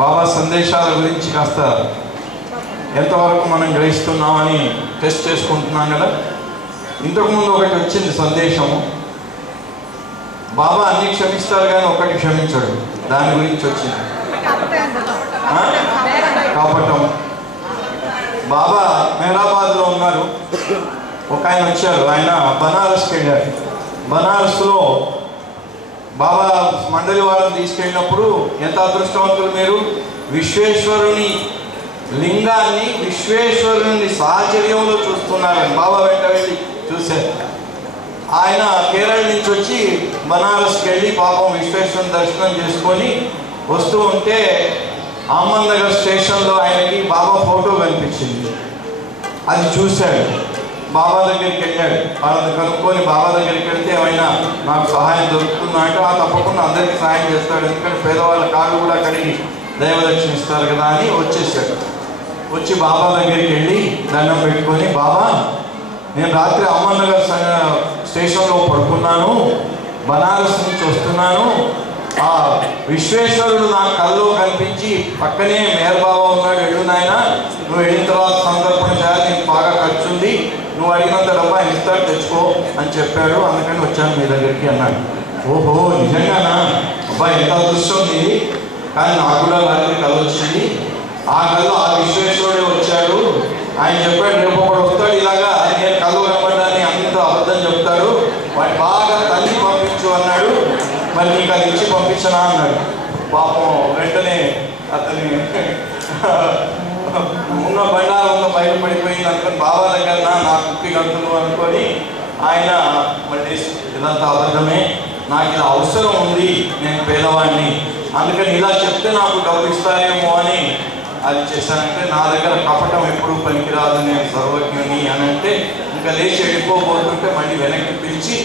బాబా సందేశాల గురించి కాస్త ఎంతవరకు మనం గ్రహిస్తున్నామని టెస్ట్ చేసుకుంటున్నాం కదా. ఇంతకుముందు ఒకటి వచ్చింది సందేశము, బాబా అన్ని క్షమిస్తారు కానీ ఒకటి క్షమించడు, దాని గురించి వచ్చింది కపటం. బాబా మెహరాబాద్లో ఉన్నారు, ఒక ఆయన వచ్చారు, ఆయన బనారస్కి వెళ్ళారు. బనారస్లో బాబా మండలి వాళ్ళని తీసుకెళ్ళినప్పుడు ఎంత అదృష్టవంతులు మీరు, విశ్వేశ్వరుని లింగాన్ని విశ్వేశ్వరుని సాహచర్యంలో చూస్తున్నారని బాబా వెంట వెళ్ళి చూశారు. ఆయన కేరళ నుంచి వచ్చి బనారస్కి వెళ్ళి పాపం విశ్వేశ్వరుని దర్శనం చేసుకొని వస్తూ ఉంటే అహ్మద్ నగర్ స్టేషన్లో ఆయనకి బాబా ఫోటో కనిపించింది. అది చూశాడు, బాబా దగ్గరికి వెళ్ళాడు. వాళ్ళని కనుక్కొని బాబా దగ్గరికి వెళ్తే ఏమైనా నాకు సహాయం దొరుకుతుందా అంటే తప్పకుండా అందరికీ సహాయం చేస్తాడు, ఎందుకంటే పేదవాళ్ళ కాళ్ళు కూడా కడిగి దైవదక్షిణ ఇస్తారు కదా అని వచ్చేసాడు. వచ్చి బాబా దగ్గరికి వెళ్ళి దండం పెట్టుకొని, బాబా నేను రాత్రి అహ్మద్ నగర్ స్టేషన్లో పడుకున్నాను, బనారస్ నుంచి వస్తున్నాను, ఆ విశ్వేశ్వరుడు నా కల్లో కనిపించి పక్కనే మేర్ బాబా ఉన్నాడు, వెళ్ళు నాయన, నువ్వు వెళ్ళిన తర్వాత సందర్పణ చేయాలి, నీకు బాగా ఖర్చు ఉంది, నువ్వు అడిగినంత డబ్బా ఆయన ఇస్తాడు, తెచ్చుకో అని చెప్పాడు, అందుకని వచ్చాను మీ దగ్గరికి అన్నాడు. ఓహో నిజంగానా, అబ్బాయి ఎంత అదృష్టం నీది, కానీ నాకు కూడా రాత్రి కళ వచ్చింది, ఆ కళలో ఆ విశ్వేశ్వరుడే వచ్చాడు, ఆయన చెప్పాడు రేపు ఒకడు వస్తాడు ఇలాగా, నేను కళ్ళు కనపడ్డాన్ని అందరితో అబద్ధం చెప్తాడు, వాడు బాగా తల్లి పంపించు అన్నాడు, మరి నీకు అది ఇచ్చి పంపించనా అన్నాడు. పాపం వెంటనే అతని ఉన్న బండారంలో బయటపడిపోయింది అనుకుని బాబా దగ్గర నా కుప్పి గంతులు అనుకొని ఆయన మళ్ళీ ఇదంతా అబద్ధమే, నాకు ఇలా అవసరం ఉంది, నేను పేదవాడిని, అందుకని ఇలా చెప్తే నాకు డబ్బు ఇస్తారేమో అని అది చేశానంటే, నా దగ్గర కపటం ఎప్పుడు పనికిరాదు, నేను సర్వజ్ఞుని అని అంటే ఇంకా లేచి వెళ్ళిపోబోతుంటే మళ్ళీ వెనక్కి పిలిచి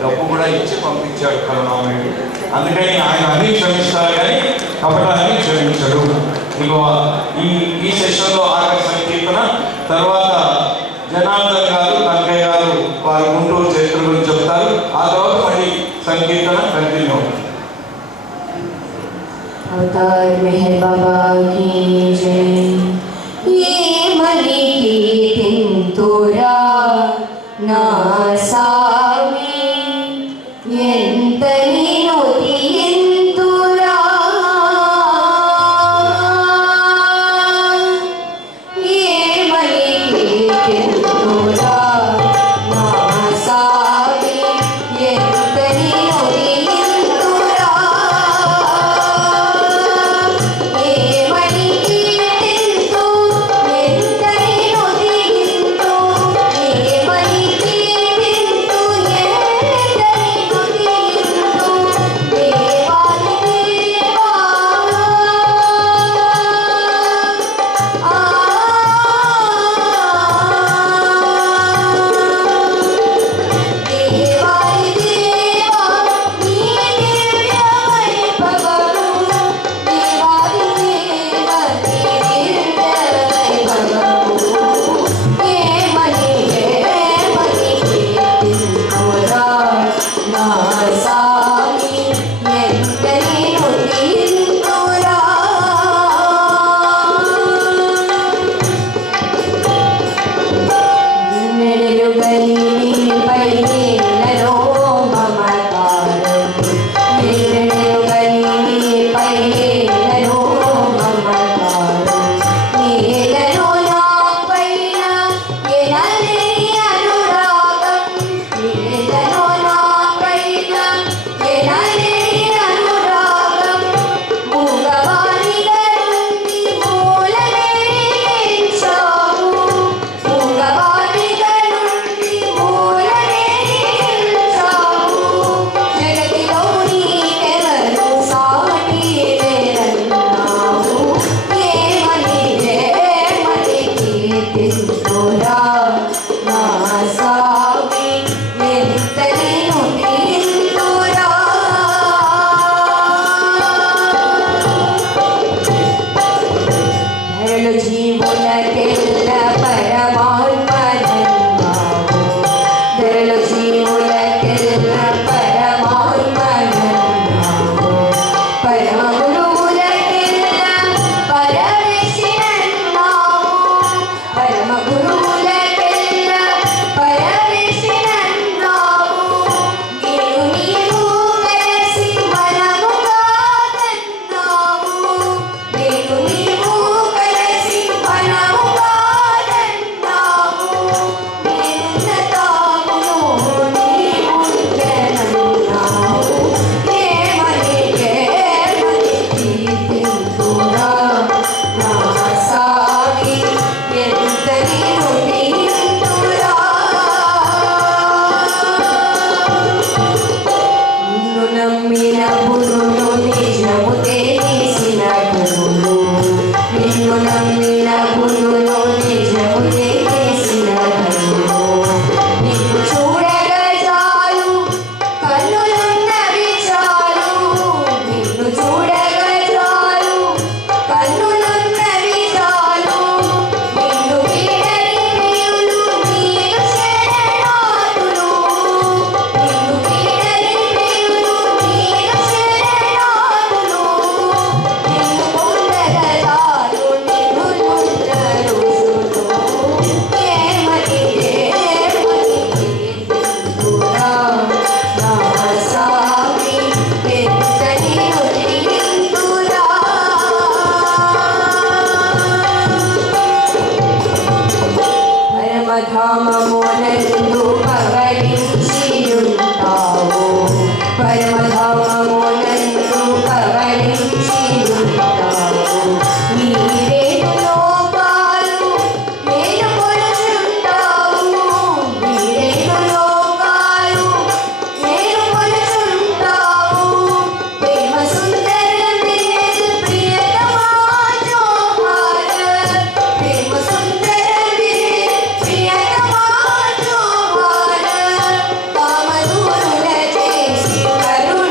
డబ్బు కూడా ఇచ్చి పంపించాడు కరుణామయుడు. అందుకని ఆయన అన్ని క్షమిస్తారు కానీ కపటాన్ని క్షమించడు. ఇంకో ఈ సెషన్లో ఆఖరి సంకీర్తన, తర్వాత జనార్దన్ గారు కనకయ్య గారు వారి గుంటూరు చరిత్ర గురించి చెప్తారు, ఆ తర్వాత మళ్ళీ సంకీర్తన కంటిన్యూ అవుతుంది. अवतार मेहर बाबा की जय। ये मनी की तिंतुरा ना सामी यंतनी नोती यंतुरा ये मनी की तिंतुरा ना सामी यंतनी नोती ये मनी की ధరలు జీవులకెల్ల పరమాత్మనన్నావు ధరలు జీవులకెల్ల పరమాత్మనన్నావు పరమ గురువులకెల్ల పరమేశినన్నావు పరమ గురువులకెల్ల పరమేశినన్నావు నేను నీవు కలిసి మనముగా నన్నావు నేను నీవు కలిసి మనముగా నన్నావు నేనున్నతామును నీవుండెనన్నావు ఏమని కీర్తింతురా నా సామి ఎంత నీవు నీంతురా నిన్ను నమ్మిన గురులు నిజము తెలిసిన గురులు నిన్ను నమ్మిన గురులు నిజము తెలిసిన గురులు నిన్ను చూడగా చాలు కన్నులున్నవి చాలు నిన్ను చూడగా చాలు కన్నులున్నవి చాలు నిన్ను వీడని ప్రియులు నీకు శరణార్థులు నిన్ను వీడని ప్రియులు నీకు శరణార్థులు నిన్ను పొందగా చాలు నిన్నులుండరు ఏమని కీర్తింతురా నా సామి ఎంత నీవు నీంతురా పరమధామమునందు పవళించియుంటావు పరమధామమునందు పవళించియుంటావు నీ రేణు లోకాలు నేను కొలుచుంటావు నీ రేణు లోకాలు నేను కొలుచుంటావు ప్రేమ సుందరమే ప్రియతమా జోహార్ ప్రేమ సుందరమే ప్రియతమా జోహార్ కామదూరుల చేసి కరుణ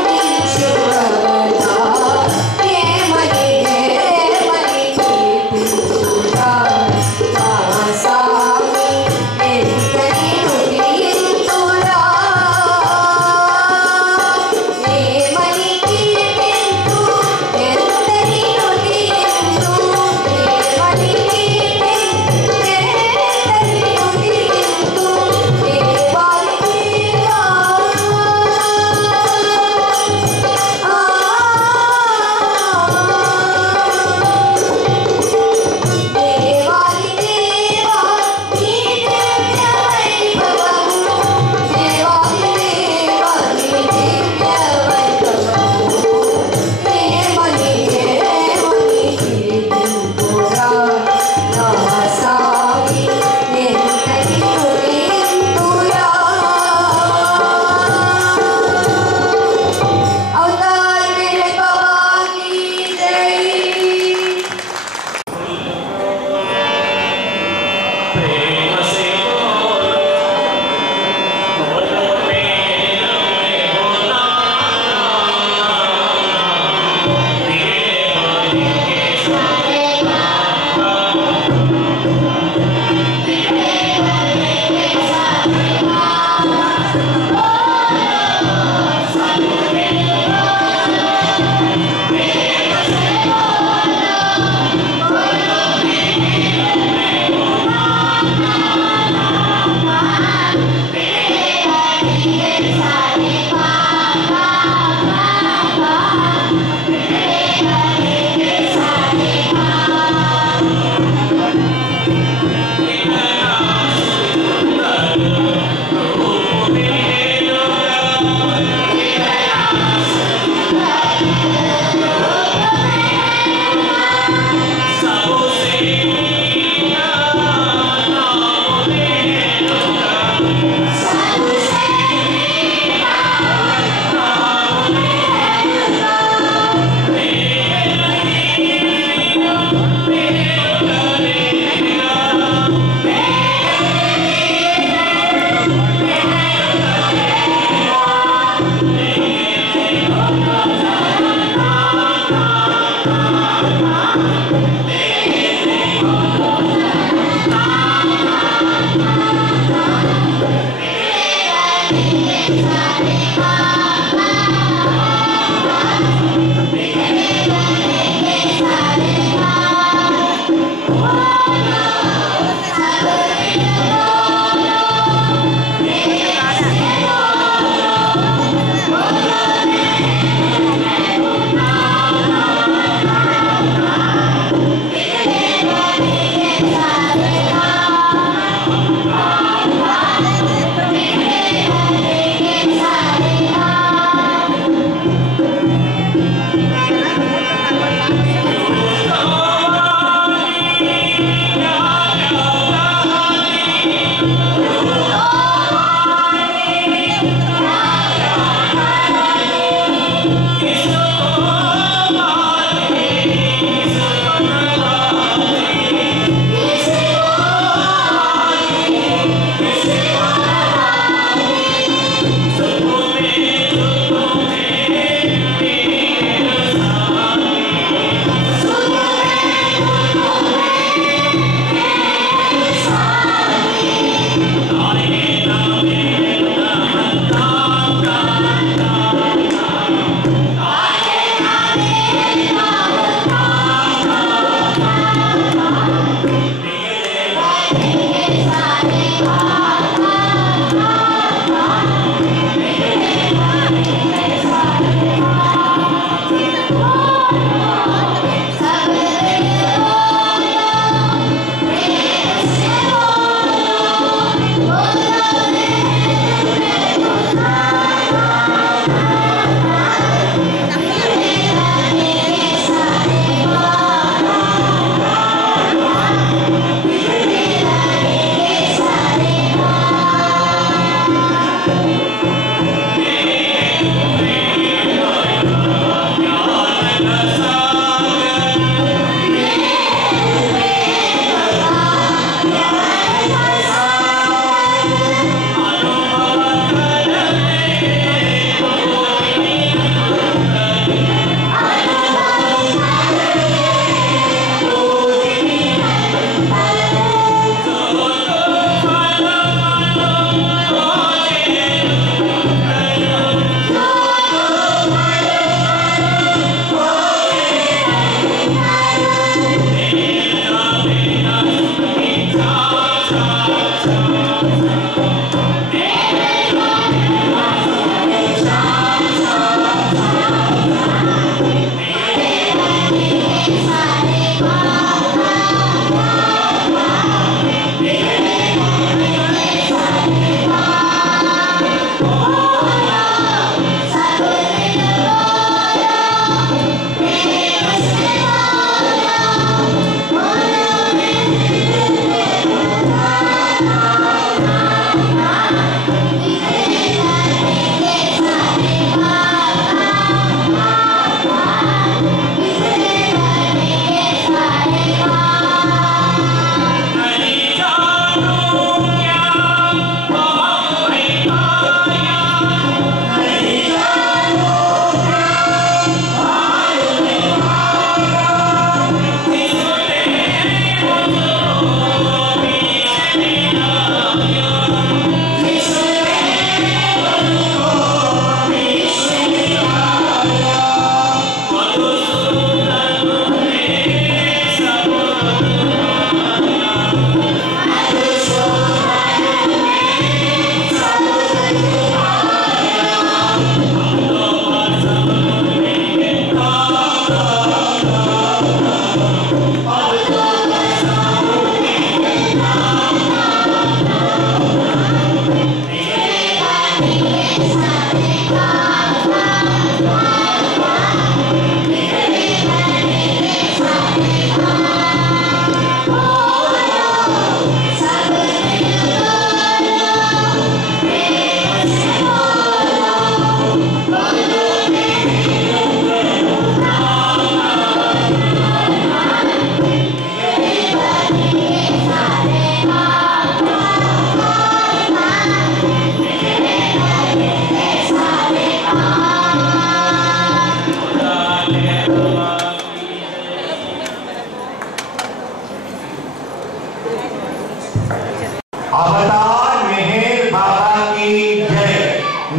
అవతార్ మెహర్ బాబా की जय।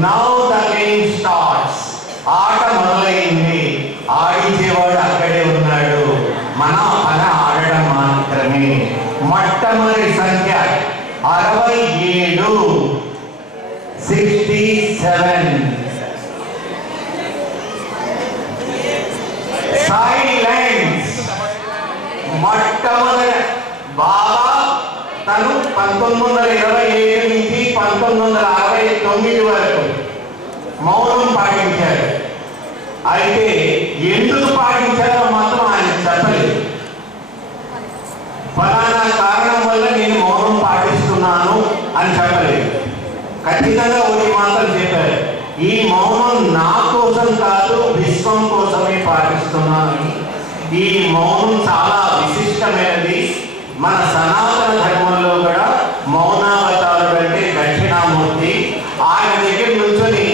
Now the game starts. ఆట మొదలైంది। ఆడించేవాడు అక్కడే ఉన్నాడు, మన పని ఆడడం మాత్రమే। మొట్టమొదటి సంఖ్య 67 67। సైలెన్స్। మొట్టమొదటి బాబా తను 1927 నుంచి 1969 వరకు మౌనం పాటించారు। అయితే ఎందుకు పాటించారో మాత్రం ఆయన చెప్పలేదు। ఫలానా కారణం వల్ల నేను మౌనం పాటిస్తున్నాను అని చెప్పలేదు। ఖచ్చితంగా ఒకటి మాత్రం చెప్పారు, ఈ మౌనం నా కోసం కాదు, విశ్వం కోసమే పాటిస్తున్నాను। ఈ మౌనం చాలా విశిష్టమైనది। మన సనాతన ధర్మంలో కూడా మౌనావతారుడు అంటే దక్షిణామూర్తి। ఆయన దగ్గర నుంచొని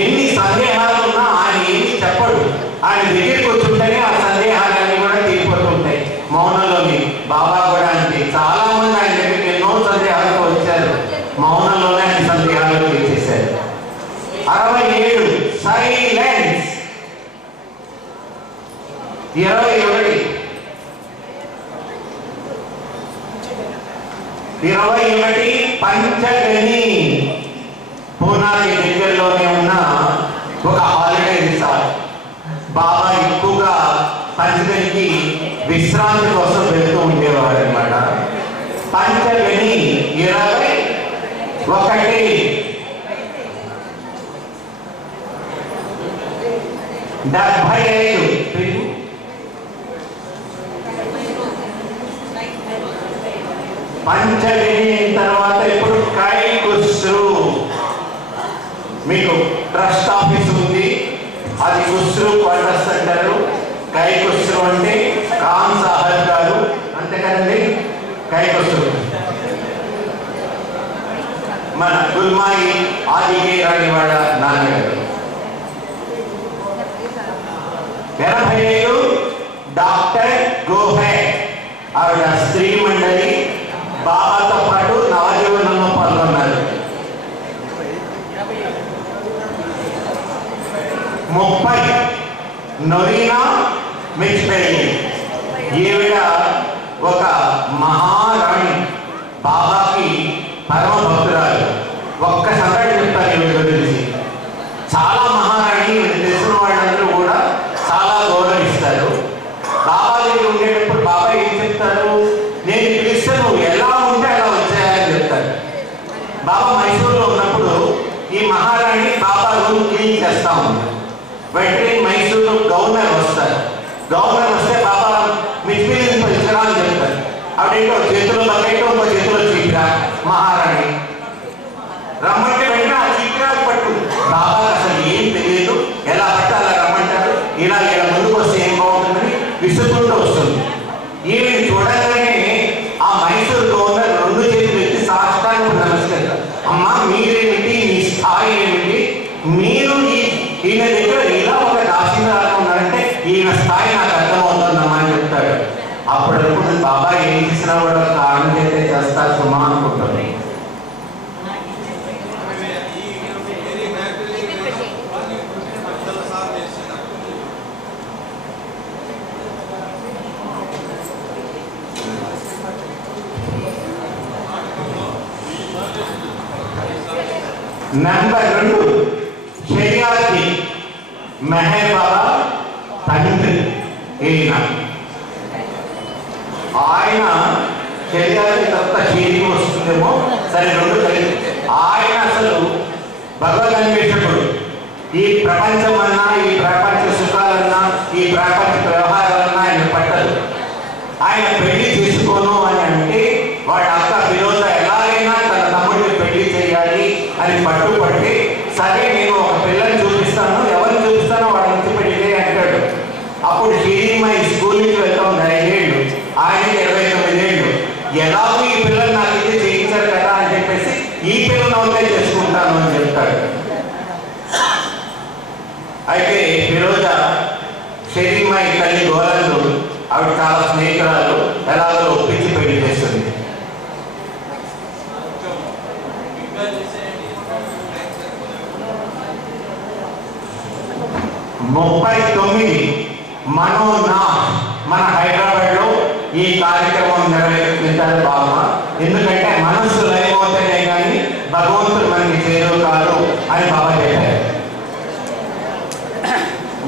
ఎన్ని సందేహాలు ఉన్నా ఆయన ఏమి చెప్పడు, ఆయన దగ్గరికి వచ్చుంటేనే ఆ సందేహాలన్నీ కూడా తీరిపోతుంటాయి మౌనంలోని। బాబా కూడా అంతే, చాలా మంది ఆయన దగ్గరికి ఎన్నో సందేహాలతో వచ్చారు, మౌనంలోనే ఆయన సందేహాలు తీర్చేశారు। 67 సైలెన్స్। 21 పంచగని। పూనాకి దగ్గరలోనే ఉన్న ఒక హాలిడే రిసార్ట్। బాబా ఎక్కువగా పంచగనికి విశ్రాంతి కోసం వెళ్తూ ఉండేవారు అన్నమాట। పంచగని 21 75। పంచగని తర్వాత ఇప్పుడు కైకుస్రు। మీకు ట్రస్ట్ ఆఫీస్ ఉంది, అది కుస్రు క్వార్టర్స్ అంటారు। కైకుస్రు అంటే ఖాన్ సాహెబ్ గారు, అంతే కదండి। కైకుస్రు మన గుల్మాయి ఆదిగే రాణివాడ నాన్నగారు। 85 డాక్టర్ గోహే, ఆవిడ స్త్రీ మండలి, బాబాతో పాటు నవజీవనంలో పాల్గొన్నారు। 30 నొరీనా మిచ్పెల్లి, ఈవిడ ఒక మహారాణి, బాబాకి పరమ భక్తురాలు। ఒక్క సంగతి చెప్తాను ఈవిడ గురించి, చాలా మహారాణి, ఈవిడ తెలిసిన వాళ్ళందరూ కూడా చాలా గౌరవిస్తారు। బాబా దగ్గర ఉండేటప్పుడు బాబా ఏం చెప్తారు, నేను పిలిస్తే నువ్వు ఎలా ఉంటే అలా వచ్చాయని చెప్తారు। బాబా మైసూరులో ఉన్నప్పుడు ఈ మహారాణి బాబా రూమ్ క్లీన్ చేస్తా ఉంది। వెంటనే మైసూరులో గవర్నర్ వస్తారు, గవర్నర్ వస్తే బాబా మిస్పిల్లిని పిలిచరా అని చెప్తారు। అప్పుడేంటో చేతిలో బకెట్, ఇంకో చేతిలో చీపిరా, మహారాణి రమ్మంటే వెంటనే ఆ చీపిరాలు పట్టు। బాబా అసలు ఏం తెలియదు, ఎలా పట్టు అలా రమ్మంటారు, ఇలా ముందుకు వస్తే ఏం బాగుంటుందని విసుకుంటూ వస్తుంది। ఈవిని చూడగానే ఆ మైసూరు గవర్నర్ 2 చేతులు ఎత్తి సాష్టాంగం నమస్కరిస్తారు। అమ్మా మీరేమిటి, మీ స్థాయి ఏమిటి, మీరు ఈయన దగ్గర ఇలా ఒక దాసీదారుగా ఉన్నారంటే ఈయన స్థాయి నాకు అర్థమవుతుందమ్మా అని చెప్తాడు। అప్పుడు అనుకుంటుంది బాబా ఏం చేసినా కూడా కారణం అయితే చేస్తారు సుమా అనుకుంటుంది। నెంబర్ 2 షరియాతి మెహర్ బాబా తండ్రి। ఆయన షరియాతి తప్ప షీరి వస్తుందేమో, సరే 2 కలిసి ఆయన అసలు భగవద్ అన్వేషకుడు। ఈ ప్రపంచం అన్నా, ఈ ప్రపంచ సుఖాలన్నా, ఈ ప్రపంచ వ్యవహారాలన్నా ఆయన పట్టదు। ఆయన పెళ్లి చేసుకోను అని అంటే వాడి అక్క విరోధ ఎలాగైనా తన తమ్ముడిని పెళ్లి చేయాలి అని పట్టుపట్టి, సరే నేను ఒక పిల్లని చూపిస్తాను, ఎవరిని చూపిస్తానో వాడి నుంచి పెళ్లి అంటాడు। అప్పుడు షీరిమై స్కూల్కి వెళ్తాం 5 ఏళ్ళు, ఆయన 29 ఏళ్ళు। ఎలాగో ఈ పిల్లలు నాకు ఇది చేయించారు కదా అని చెప్పేసి ఈ పిల్లని ఒకటే చేసుకుంటాను అని చెప్తాడు। అయితే ఫిరోజా షరీమై తల్లి గోరందు, ఆవిడ చాలా స్నేహితురాలు, ఎలాగో ఒప్పించి పెళ్లి చేస్తుంది। కార్యక్రమం నిర్వహించారు బాబా. ఎందుకంటే మనస్సు లయమవుతేనే కానీ భగవంతుడు మనకి చేరువు కాదు అని బాబా చెప్పారు.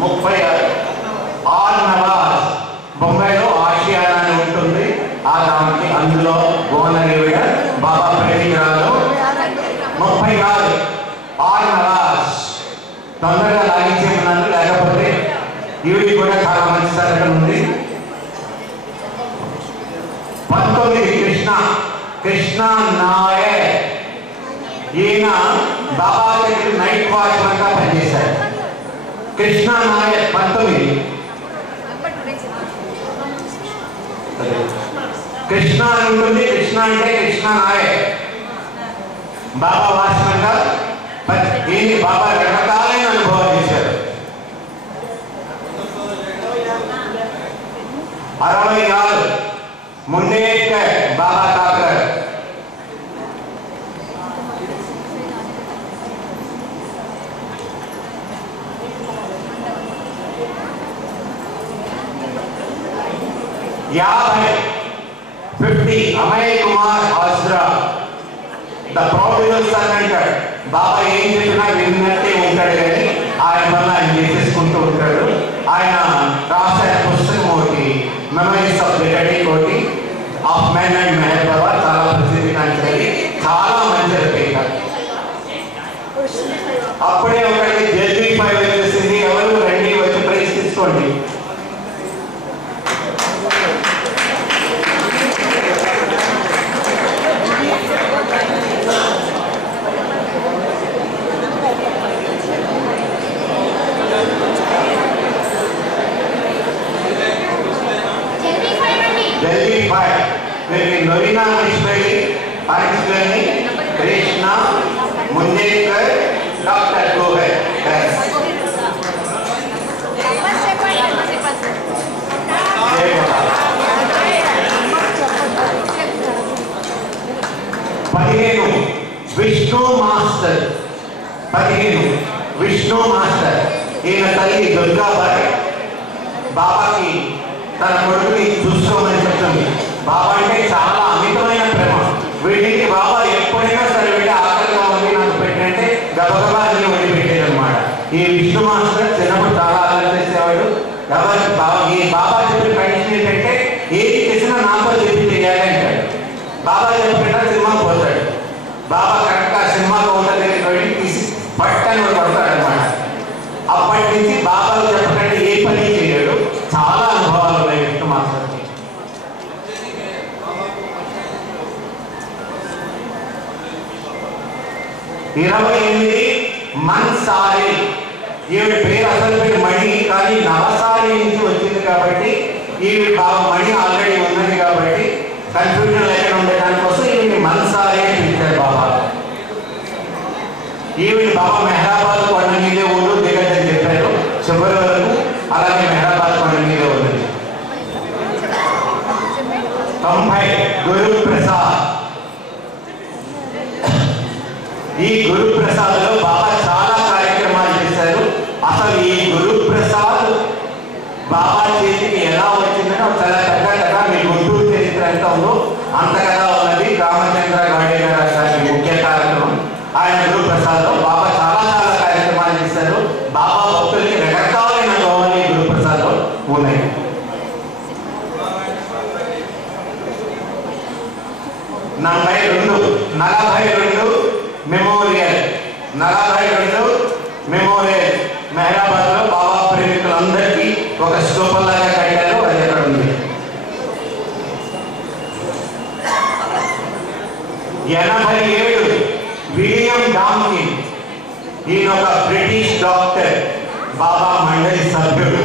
36 ఆల్ నవాజ్ బొంబాయిలో ఆసియానా అని ఉంటుంది. ఆ దానికి అందులో గోనరీవిడ బాబా ప్రేమికురాలు 34 ఆల్ నవాజ్ తొందరగా లాగించేమన్నాను, లేకపోతే ఈవిడి కూడా చాలా మంచి సంఘటన ఉంది. 19 కృష్ణ నాయక్ ఈయన బాబా దగ్గర నైట్ వాచ్మన్ గా పనిచేశారు. కృష్ణ నాయక్ 19 కృష్ణ అని ఉంటుంది. కృష్ణ అంటే కృష్ణ నాయక్ బాబా వాచ్మన్ గా ఈయన బాబా రకరకాలైన అనుభవాలు చేశారు. 64 मुंडेकर बाबा काकर 50 अमय कुमार आसरा द प्रॉडिगल सन అంటాడు. బాబా ఏం చెప్పినా విన్నట్టే ఉంటాడు కానీ ఆయన వల్ల ఆయన చేసేసుకుంటూ ఉంటాడు. ఆయన రాసిన పుస్తకం ఒకటి మెమరీస్ ఆఫ్ లిబర్టీ కోటి ఆఫ్ మెన్ అండ్ మెహబూబా చాలా ప్రసిద్ధిగాంచినది. చాలా మంచి రచయిత. అప్పుడే ఒకటి జల్దీ 5 వచ్చేసింది. ఎవరు రండి వచ్చి ప్రైజ్ తీసుకోండి. जल्दी 5 मेरी नवीना मिश्री पारिश्रमी कृष्णा मुंडेकर डॉक्टर को है 15 विष्णु मास्टर 15 विष्णु मास्टर ఈయన తల్లి దుర్గాబాయి బాబాకి తన కొడుకుని చూసుకోమని చెప్తుంది. బాబా అంటే చాలా అమితమైన ప్రేమ. వీటికి బాబా ఎప్పుడైనా సరే వీడి ఆకలిగా ఉంది నాకు పెట్టంటే గబగబా అన్ని వదిలిపెట్టేది అనమాట. ఈ విష్ణు మాస్టర్ చిన్నప్పుడు చాలా ఆకలి చేసేవాడు. ఈ బాబా చెప్పిన కండిషన్ ఏంటంటే ఏది చేసినా నాతో చెప్పి చేయాలి అంటాడు. బాబా చెప్పిన సినిమాకి పోతాడు. బాబా కరెక్ట్గా సినిమా కౌంటర్ దగ్గరికి వెళ్ళి తీసి పట్టని పడతాడు అనమాట. అప్పటి నుంచి బాబాకు చెప్పకంటే ఏ పని చేయడు. చాలా అనుభవాలు ఉన్నాయి విష్ణు మాస్టర్కి. మన్సారి ఈవిడ పేరు అసలు పేరు మణి, కానీ నవసారి నుంచి వచ్చింది కాబట్టి ఈవిడ బాబా మణి ఆల్రెడీ ఉన్నది కాబట్టి కన్ఫ్యూజన్ లేకుండా ఉండేదాని కోసం ఈవిడ మన్సారి అని పిలిచారు బాబా. ఈవిడ బాబా మెహరాబాద్ కొండ మీదే ఊరు దిగదని చెప్పారు. చివరి వరకు అలాగే మెహరాబాద్ కొండ మీదే ఉన్నది. 90 గురు ప్రసాద్. ఈ గురు ప్రసాద్ లో బాబా చాలా కార్యక్రమాలు చేశారు. అసలు ఈ గురు ప్రసాద్ బాబా చేతికి ఎలా వచ్చిందంటే చాలా చక్కగా మీ గుంటూరు చరిత్ర ఎంత ఉందో అంత కదా ఉన్నది. రామచంద్ర గాడే గారి ముఖ్య కార్యక్రమం ఆయన గురు ప్రసాద్ లో బాబా చాలా కార్యక్రమాలు చేశారు. బాబా భక్తులకి రకరకాలైన గౌరవాలు ఈ గురు ప్రసాద్ లో ఉన్నాయి. 42 మెమోరియల్ 42 మెమోరియల్ మెహరాబాద్ లో బాబా ప్రేమికులందరికీ ఒక స్తూపంలాగా కట్టారు. అది ఎక్కడ ఉంది? 87 విలియం డామ్కిన్. ఈయన ఒక బ్రిటిష్ డాక్టర్, బాబా మండలి సభ్యుడు.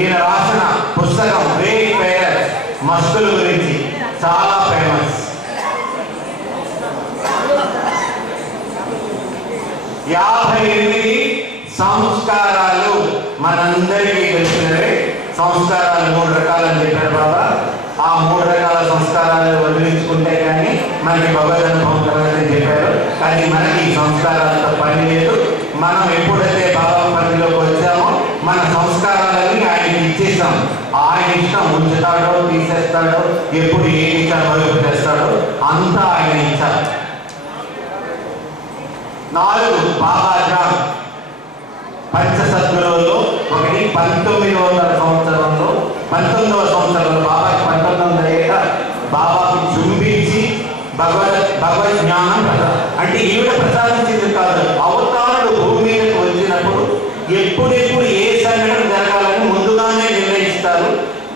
ఈయన రాసిన పుస్తకం వేక్ ఫెయిర్ మస్తుల గురించి చాలా ఫేమస్. 58 సంస్కారాలు మనందరికీ తెలిసినవే. సంస్కారాలు 3 రకాలని చెప్పారు బాబా. ఆ 3 రకాల సంస్కారాలు వదిలించుకుంటే కానీ మనకి భగవద్ అనుభవం కలగదని చెప్పారు. కానీ మనకి ఈ సంస్కారాలతో పని లేదు. మనం ఎప్పుడైతే బాబా పనిలోకి వచ్చామో మన సంస్కారాలన్నీ ఆయనకి ఇచ్చేసాం. ఆయన ఇష్టం ఉంచుతాడో తీసేస్తాడో ఎప్పుడు ఏ ఇచ్చారు మొదలు చేస్తాడో అంతా ఆయన ఇచ్చారు. 4 బాబాజాన్ పంచసద్గురువుల్లో ఒకటి 1900 సంవత్సరంలో 19వ సంవత్సరంలో బాబాకి 1900 ఏట బాబాకి చుంబించి భగవద్ జ్ఞానం అంటే ఈవిడ ప్రసాదించింది కాదు. అవతారుడు భూమి మీదకి వచ్చినప్పుడు ఎప్పుడెప్పుడు ఏ సంఘటన జరగాలని ముందుగానే నిర్ణయిస్తారు.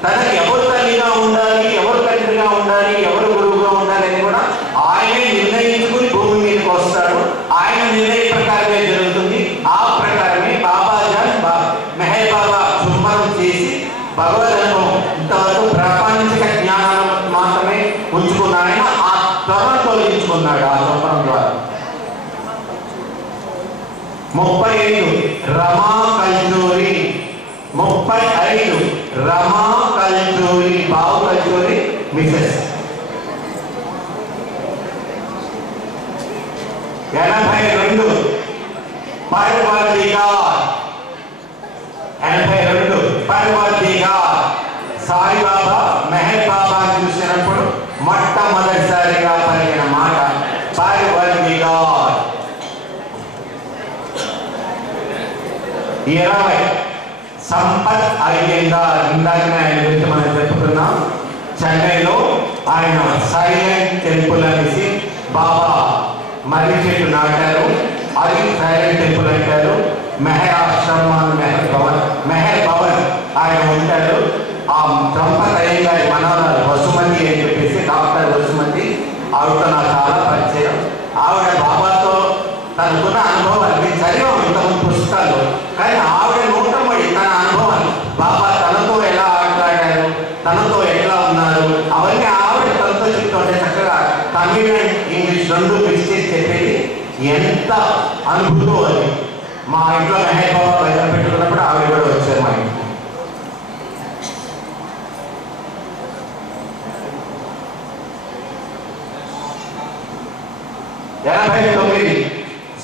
తనకి ఎవరు తల్లిగా ఉండాలి, ఎవరు తండ్రిగా ఉండాలి, ఎవరు గురువుగా ఉండాలి అని కూడా ఆయనే నిర్ణయించుకుని భూమి మీదకి వస్తాడు. ఆయన నిర్ణయ ప్రకారమే జరుగుతుంది. ఆ ప్రకారమే బాబాజాన్ మెహర్ బాబా చుంబనం చేసి భగవద్ అనుభవం ఇంతవరకు ప్రాపంచిక జ్ఞానం మాత్రమే ఉంచుకున్నాడని ఆ త్వరను తొలగించుకున్నాడు ఆ చుంబనం ద్వారా. 35 రమా కల్చూరి 35 రమా కల్చూరి బావు కల్చూరి మిసెస్. 82 పర్వతిగార్ 82 పర్వతిగార్ సాయిబాబా మెహర్ బాబాని చూసినప్పుడు మొట్టమొదటిసారిగా పలికిన మాట పర్వతిగార్. 20 సంపత్ అయ్యంగార్. ఇందాకనే ఆయన గురించి మనం చెప్పుకున్నాం. చెన్నైలో ఆయన సైలెంట్ టెంపుల్ అనేసి బాబా మర్రి చెట్టు నాటారు. అది సైలెంట్ టెంపుల్ అంటారు. మెహర్ ఆశ్రమం మెహర్ భవన్ ఆయన ఉంటాడు. ఆ సంపత్ అయ్యంగారి మనవరాలు వసుమతి అని చెప్పేసి డాక్టర్ వసుమతి, ఆవిడతో నాకు చాలా పరిచయం. ఆవిడ బాబాతో తనకున్న అనుభవాలు చదివాం ఇంతకుముందు పుస్తకాలు. కానీ ఆవిడ నూటమడి తన అనుభవాలు బాబా తనతో ఎలా ఆటలాడారు, తనతో ఎట్లా ఉన్నారు, అవన్నీ ఆవిడ తనతో చెప్తుంటే చక్కగా తమిళ ఇంగ్లీష్ రెండు మిక్స్ చేసి చెప్పేది. ఎంత అనుభూతో అది. మా ఇంట్లో మెహర్ బాబా బయట పెట్టుకున్నప్పుడు ఆవిడ కూడా వచ్చారు మా ఇంటికి.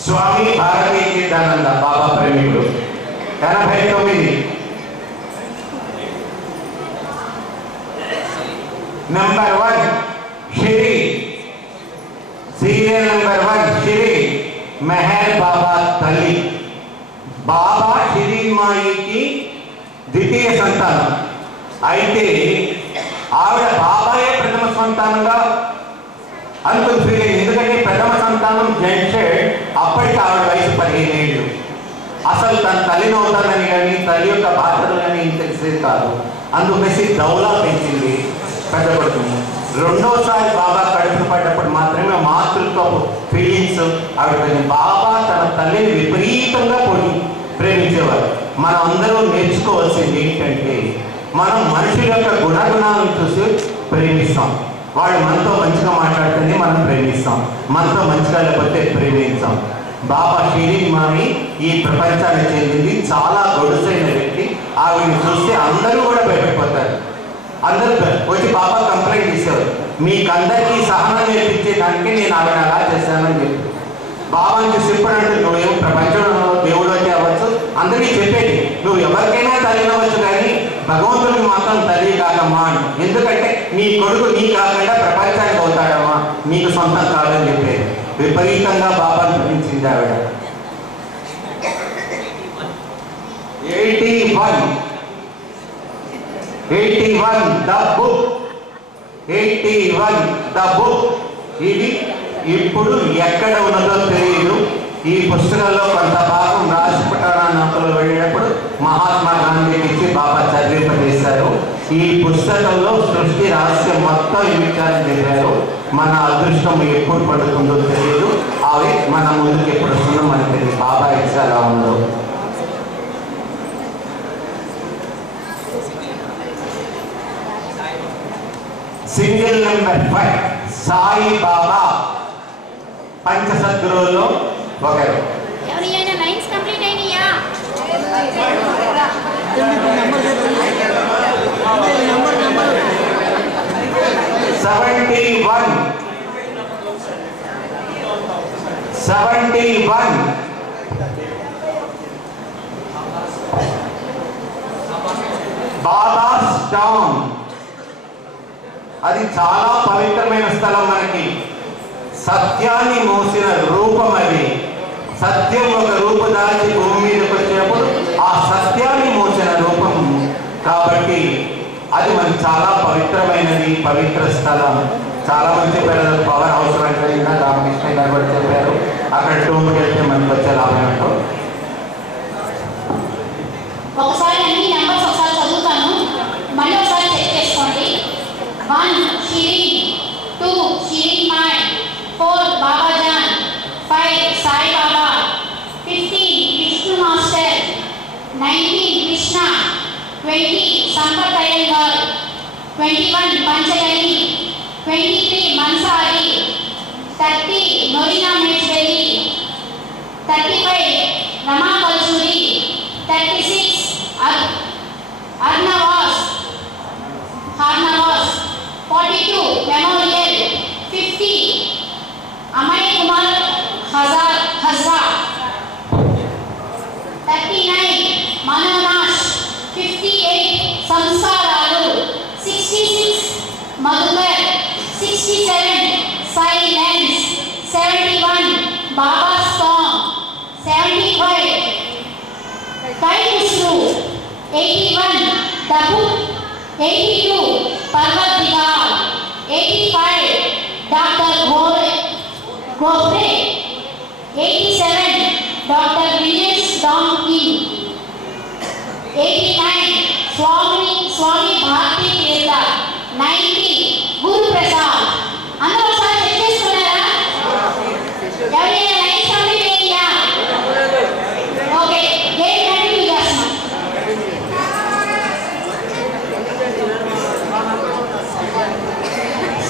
స్వామి భారతీ తీర్థానంద బాబా ప్రేమికుడు. 89 number 1 Shiri serial number 1 Shiri Meher బాబా తల్లి. బాబా షిరి మాయికి ద్వితీయ సంతానం అయితే ఆవిడ బాబాయే ప్రథమ సంతానంగా అనుకుని ఫీలింగ్. ఎందుకంటే ప్రథమ సంతానం జెంట్షెడ్, అప్పటికి ఆవిడ వయసు 15 ఏళ్ళు. అసలు తన తల్లిని అవుతానని కానీ తల్లి యొక్క బాధ్యతలు కానీ తెలిసేది కాదు. అందుకేసి దౌలా పెంచింది పెద్ద కొడుకుని. రెండోసారి బాబా కడుపున పడ్డప్పుడు మాత్రమే మాతృత్వ ఫీలింగ్స్ ఆవిడ. బాబా తన తల్లిని విపరీతంగా ప్రేమించేవారు. మనం అందరూ నేర్చుకోవాల్సింది ఏంటంటే మనం మనుషుల యొక్క గుణగుణాలను చూసి ప్రేమిస్తాం. వాళ్ళు మనతో మంచిగా మాట్లాడుతుంది మనం ప్రేమిస్తాం, మనతో మంచిగా లేకపోతే ప్రేమిస్తాం. బాబా షిరిన్ మామి ఈ ప్రపంచానికి చెందింది. చాలా గొడుసైన వ్యక్తి. ఆవిడని చూస్తే అందరూ కూడా భయపడిపోతారు. అందరూ వచ్చి బాబా కంప్లైంట్ చేసేవారు, మీకందరికీ సహనం నేర్పించేదానికి నేను ఆవిడ అలా చేశానని చెప్పి. బాబాని చూసి ఎప్పుడంటే నువ్వేమో ప్రపంచంలో దేవుడు అయితే అవ్వచ్చు, అందరికీ చెప్పేది నువ్వు ఎవరికైనా తల్లినవచ్చు కానీ భగవంతుడికి మాత్రం తల్లి కాదమ్మా అని. ఎందుకంటే నీ కొడుకు నీ కాకుండా ప్రపంచానికి అవుతాడమ్మా, నీకు సొంతం కాదని చెప్పేది. విపరీతంగా బాబాని ప్రేమించింది ఆవిడ. 81 ద బుక్. 81 the book. ఇది ఇప్పుడు ఎక్కడ ఉన్నదో తెలియదు. ఈ పుస్తకంలో కొంత భాగం రాజపటానంలో వెళ్ళినప్పుడు మహాత్మా గాంధీకి ఇచ్చి బాబా చదివింపజేశారు. ఈ పుస్తకంలో సృష్టి రహస్యం మొత్తం ఈ విచారం చెప్పారు. మన అదృష్టం ఎప్పుడు పడుతుందో తెలియదు. అవి మన ముందుకు ఎప్పుడు వస్తుందో మనకు తెలియదు. బాబా ఇచ్చి అలా ఉందో. సింగిల్ నెంబర్ 5 సాయి బాబా పంచసద్గురువులో ఒకరు. ఎవరైనా లైన్స్ కంప్లీట్ అయినాయా? 71 బాబా స్టోన్ అది చాలా పవిత్రమైన స్థలం. మనకి సత్యాన్ని మోసిన రూపం అది. సత్యం ఒక రూపదాల్చి భూమి మీదకి వచ్చినప్పుడు ఆ సత్యాన్ని మోసిన రూపం కాబట్టి అది మనకి చాలా పవిత్రమైనది, పవిత్ర స్థలం. చాలా మంది చెప్పారు పవర్ అవసరం అంటే, రామకృష్ణ గారు కూడా చెప్పారు అక్కడ టూమ్కి వెళ్తే మనకి వచ్చే లాభం ఏంటో. ఒకసారి అన్ని నెంబర్స్ ఒకసారి చదువుతాను, మళ్ళీ ఒకసారి చెక్ చేసుకోండి. 1 షిరీన్, 2 షిరీన్ మాయ్, 4 బాబాజాన్, 5 సాయి బాబా, 15 విష్ణు మాస్టర్, 19 కృష్ణ, 20 సంపత్ అయ్యంగార్, 21 పంచగని, 23 మన్సారి, 30 నొరినా మేడ్చల్లి, 35 రమా కల్సూరి, 36 Arnavas, 42 Memorial, 50 Amay Kumar Hazra, 39 Manonash, 58 Samskaralu, 66 Madhukar, 67 Silence, 71 Baba's Song, 75 Kaikusru, 81 Dabu, 82 Parvat Digar, 85 Dr. Gopre, 87 Dr. Willis Donkey, 89 Swami Bharti Tirtha, 90 Guru Prasad. అందరూ ఒకసారి చెక్ చేసుకున్నారా? ఎవరైనా లైన్స్ కంప్లీట్ అయ్యాయా? ఓకే, గేమ్ కంటిన్యూ చేస్తున్నాం.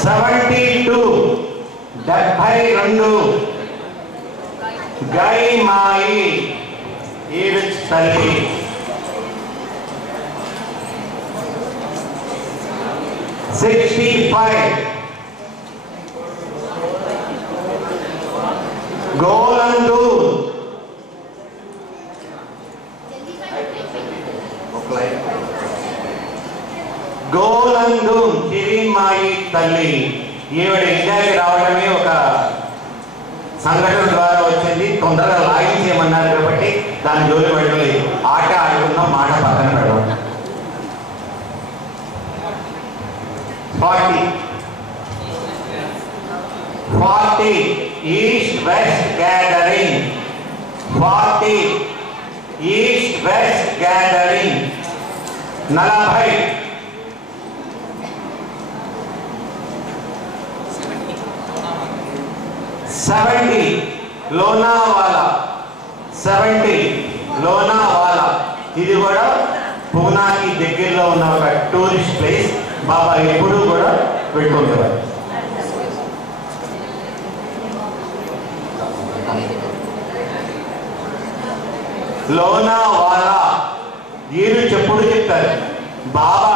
72 72 గై మాయి ఈవిచ్ తల్లి. 65 గోలందు. గోలందు చిరిమాయి తల్లి. ఈవిడ ఇండియాకి రావడమే ఒక సంఘటన ద్వారా వచ్చింది. తొందరగా లాగించేయమన్నారు కాబట్టి దాని జోలి పెట్టలేదు. ఆట ఆడుకుందాం, మాట పక్కన పెడదాం. 40 east west gathering. 40 east west gathering. 40 70 Lonavala. 70 Lonavala. ఇది కూడా పూనాకి దగ్గరలో ఉన్న ఒక టూరిస్ట్ ప్లేస్. బాబా ఎప్పుడు కూడా పెట్టుకుంటారు. లోనావాలా వీరు చెప్పుడు చెప్తారు. బాబా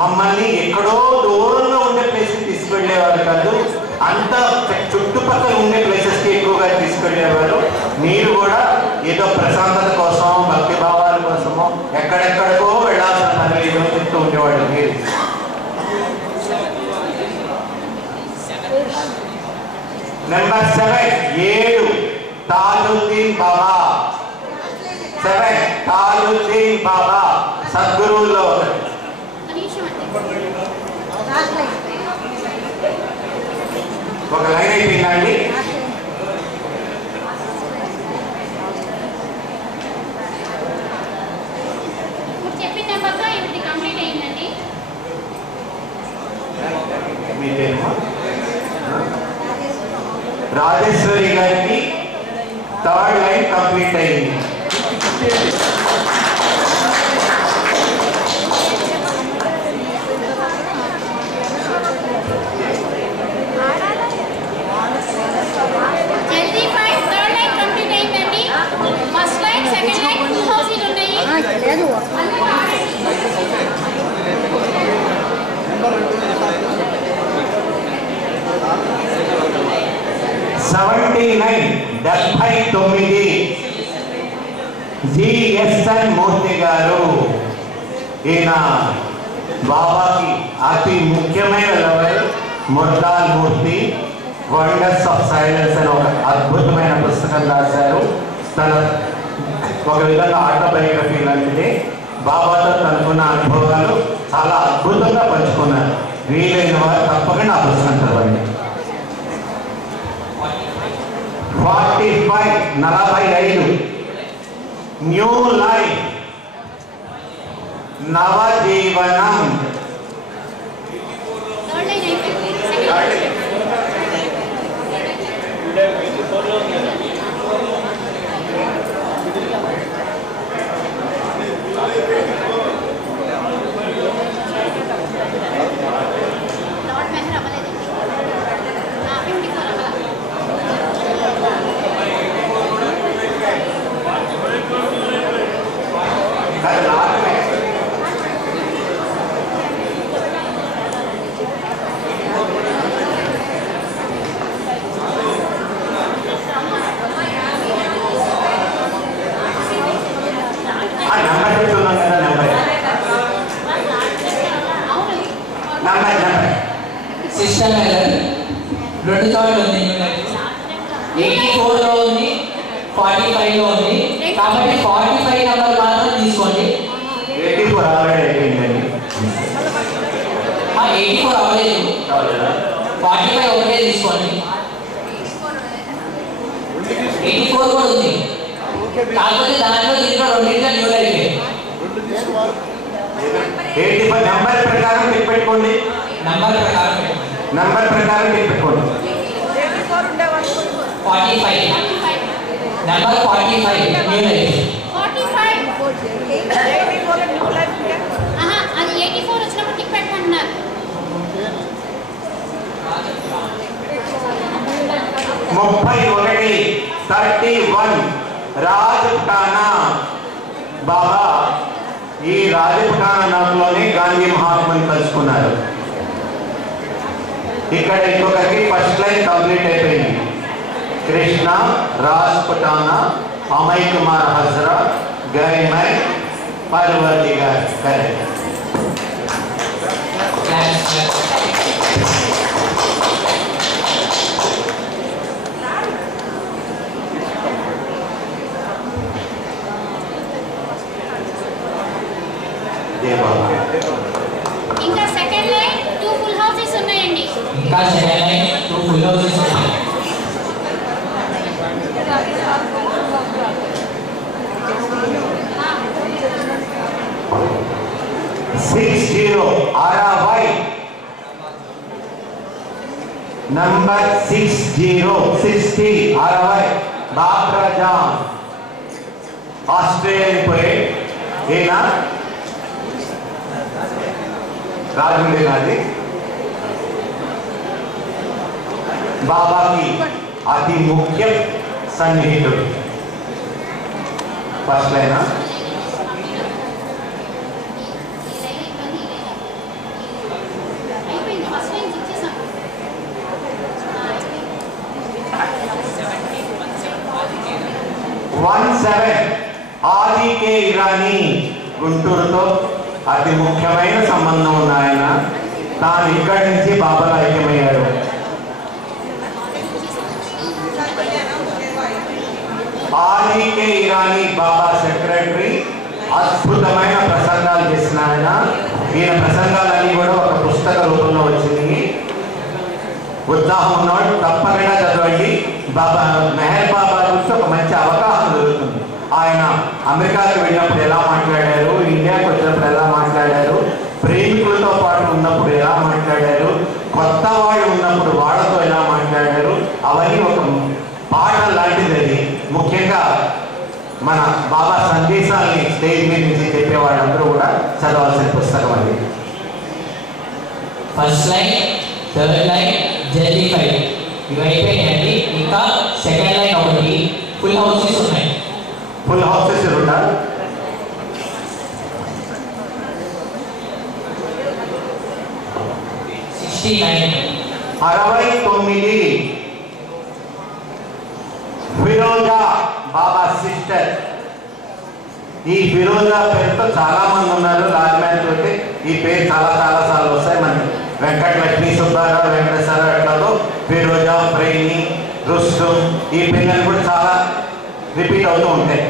మమ్మల్ని ఎక్కడో దూరంగా ఉండే ప్లేస్కి తీసుకెళ్లేవారు కాదు, అంత చుట్టుపక్కల ఉండే ప్లేసెస్కి ఎక్కువగా తీసుకెళ్లేవారు. మీరు కూడా ఏదో ప్రశాంతత కోసం, భక్తి భావాల కోసమో ఎక్కడెక్కడికో వెళ్ళాల్సిన పని ఏదో చెప్తూ ఉండేవాడు మీరు. నెంబర్ 7 తాజుద్దీన్ బాబా. 7 తాజుద్దీన్ బాబా సద్గురువుల్లో. ఒక లైన్ అయిపోయిందండి. చెప్పిన నెంబర్తో ఇది కంప్లీట్ అయిందండి. మీ పేరు రాజేశ్వరి గారికి 3rd లైన్ కంప్లీట్ అయింది. జల్దీ 5 3rd లైన్ కంప్లీట్ అయిందండి. ఫస్ట్ లైన్, సెకండ్ లైన్, 2 హౌసీలు ఉన్నాయి. లేదు 79 జిఎస్ఎన్ మూర్తి గారు. ఈయన బాబాకి అతి ముఖ్యమైన లెవెల్ ముర్దాల్ మూర్తి వండర్స్ ఆఫ్ సైలెన్స్ అని ఒక అద్భుతమైన పుస్తకం రాశారు. తన ఒక విధంగా ఆటోబయోగ్రఫీ లాంటిది. బాబాతో తనకున్న అనుభవాలు చాలా అద్భుతంగా పంచుకున్నారు. వీలైన వారు తప్పకుండా ఆ పుస్తకం చదవండి. 45 న్యూ లైఫ్ నవజీవనం. సిస్టమ్ ఎర్రర్ 2 చోట్ల ఉంది. 84 లో ఉంది, 45 లో ఉంది. కాబట్టి 45 నెంబర్ మాత్రం తీసుకోండి. 84 ఆల్రెడీ అయిపోయిందండి. 84 అవ్వలేదు, 45 ఒకటే తీసుకోండి. 84 కూడా ఉంది, కాకపోతే దాంట్లో దీంట్లో రెండింటిలో న్యూ లైఫ్. 85 నెంబర్ ప్రకారం టిక్ పెట్టుకోండి. నంబర్ ప్రకారం టిక్ పెట్టుకోండి. 45 నెంబర్ 45 న్యూ లైఫ్. 45 అది 84 వచ్చినప్పుడు టిక్ పెట్టమంటున్నారు. 31 రాజపుటానా. బాబా ఈ రాజపుటానా నాకులోనే గాంధీ మహాత్ముని కలుసుకున్నారు. ఇక్కడ ఇంకొకరికి ఫస్ట్ లైన్ కంప్లీట్ అయిపోయింది. కృష్ణ, రాజపుటానా, అమయ్ కుమార్ హజరా, గరిమై, పర్వతిగార్. కరెక్ట్. ఇంకా సెకండ్ లైన్ 2 ఫుల్ హౌసెస్ ఉన్నాయండి. 60 60 నంబర్ 60 బాబ్రా జాన్ ఆస్ట్రేలియన్ పోయిట్. ఏనా రాజుండే నాది. బాబాకి అతి ముఖ్య సన్నిహితుడు. ఫస్ట్ లైనా 17 ఆదికే ఇరానీ. గుంటూరుతో అతి ముఖ్యమైన సంబంధం ఉన్న ఆయన. తాను ఇక్కడి నుంచి బాబాలో ఐక్యమయ్యాడు. ఆదికే ఇరానీ బాబా సెక్రటరీ. అద్భుతమైన ప్రసంగాలు చేసిన ఆయన. ఈయన ప్రసంగాలన్నీ కూడా ఒక పుస్తక రూపంలో వచ్చింది. ఉత్సాహం ఉన్నవాడు తప్పకుండా చదవండి. బాబా మెహర్ బాబా గురించి ఒక మంచి అవగాహన దొరుకుతుంది. ఆయన అమెరికాకు వెళ్ళినప్పుడు ఎలా మాట్లాడారు, ఇండియాకి వచ్చినప్పుడు ఎలా మాట్లాడారు, ప్రేమికులతో పాటు ఉన్నప్పుడు ఎలా మాట్లాడారు, కొత్త వాళ్ళు ఉన్నప్పుడు వాళ్ళతో ఎలా మాట్లాడారు, అవన్నీ ఒక పాట లాంటిది. అది ముఖ్యంగా మన బాబా సందేశాలని స్టేజ్ మీద నుంచి చెప్పే వాళ్ళందరూ కూడా చదవాల్సిన పుస్తకం అది. First line, third line, journey 5 ఇవి అయిపోయినాయండి. ఇంకా సెకండ్ లైన్ ఒకటి ఫుల్ హౌసెస్ ఉన్నాయి. ఫుల్ హౌసెస్ ఉంటారు. 69 ఫిరోజా బాబా సిస్టర్. ఈ ఫిరోజా పేరుతో చాలా మంది ఉన్నారు. రాజమండ్రి తోటి ఈ పేరు చాలా సార్లు వస్తాయి మనకి. వెంకటలక్ష్మి, సుబ్బారావు, వెంకటేశ్వరరావు, ఎట్లాగో ఫిరోజా, ప్రేమి, రుస్తుం ఈ పేర్లు కూడా చాలా రిపీట్ అవుతూ ఉంటాయి.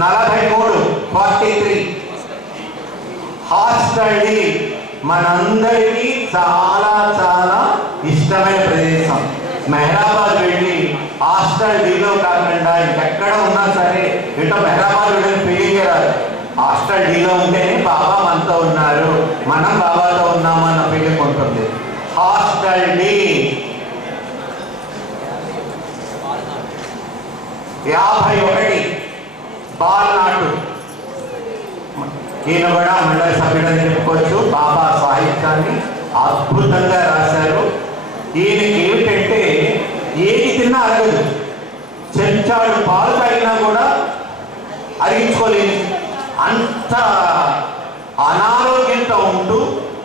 43 హాస్టల్ డి మనందరికీ చాలా ఇష్టమైన ప్రదేశం. మెహరాబాద్ వెళ్ళి హాస్టల్ డీలో కాకుండా ఇంకెక్కడ ఉన్నా సరే ఏంటో మెహరాబాద్ వెళ్ళిన ఫీలింగే రాదు. హాస్టల్ డీలో ఉంటేనే బాబా మనతో ఉన్నారు, మనం బాబాతో ఉన్నాము అన్న ఫీలింగ్ ఉంటుంది. హాస్టల్ డి 51 బాల్నాటు. ఈయన కూడా మండలి సభ్యుడని చెప్పుకోవచ్చు. బాబా సాహిత్యాన్ని అద్భుతంగా రాశారు. ఈయనకి ఏమిటంటే ఏది తిన్నా అరగదు. చెంచాడు పాలు తాగినా కూడా అరిగించుకోలేదు. అంత అనారోగ్యంతో ఉంటూ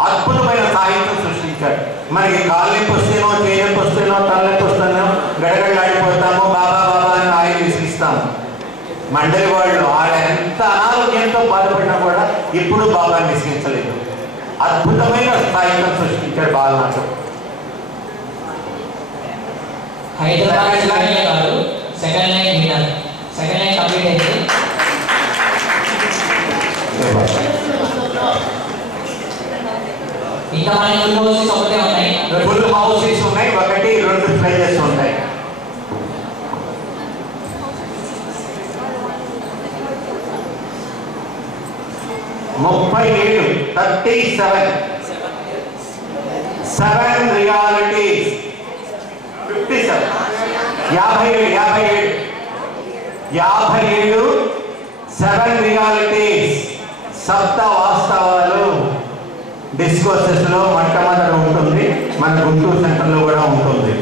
అద్భుతమైన సాహిత్యం సృష్టించాడు. మనకి కాళ్ళు నొప్పి వస్తేనో, చేయి నొప్పి వస్తేనో, తలనొప్పి వస్తేనో గడగడలాడిపోతాము, బాబా బాబా అని ఆయన విసిగిస్తాము. మండలి వాళ్ళు ఆడ ఎంత అనారోగ్యంతో బాధపడినా కూడా ఇప్పుడు బాబాని విసిగించలేదు. అద్భుతమైన సాహిత్యం సృష్టించాడు బాలనాథ్. హైదరాబాద్ కాదు, second line winner. Second line complete అయింది. ఇంకా మన ఫుల్ హౌసెస్ ఒకటే ఉన్నాయి. ఫుల్ హౌసెస్ ఉన్నాయి, 1-2 ప్రైజెస్ ఉంటాయి. సెవెన్ రియాలిటీస్ 57 7 రియాలిటీస్ సప్త వాస్తవాలు డిస్కోర్సెస్ లో మొట్టమొదట ఉంటుంది. మన గుంటూరు సెంటర్లో కూడా ఉంటుంది.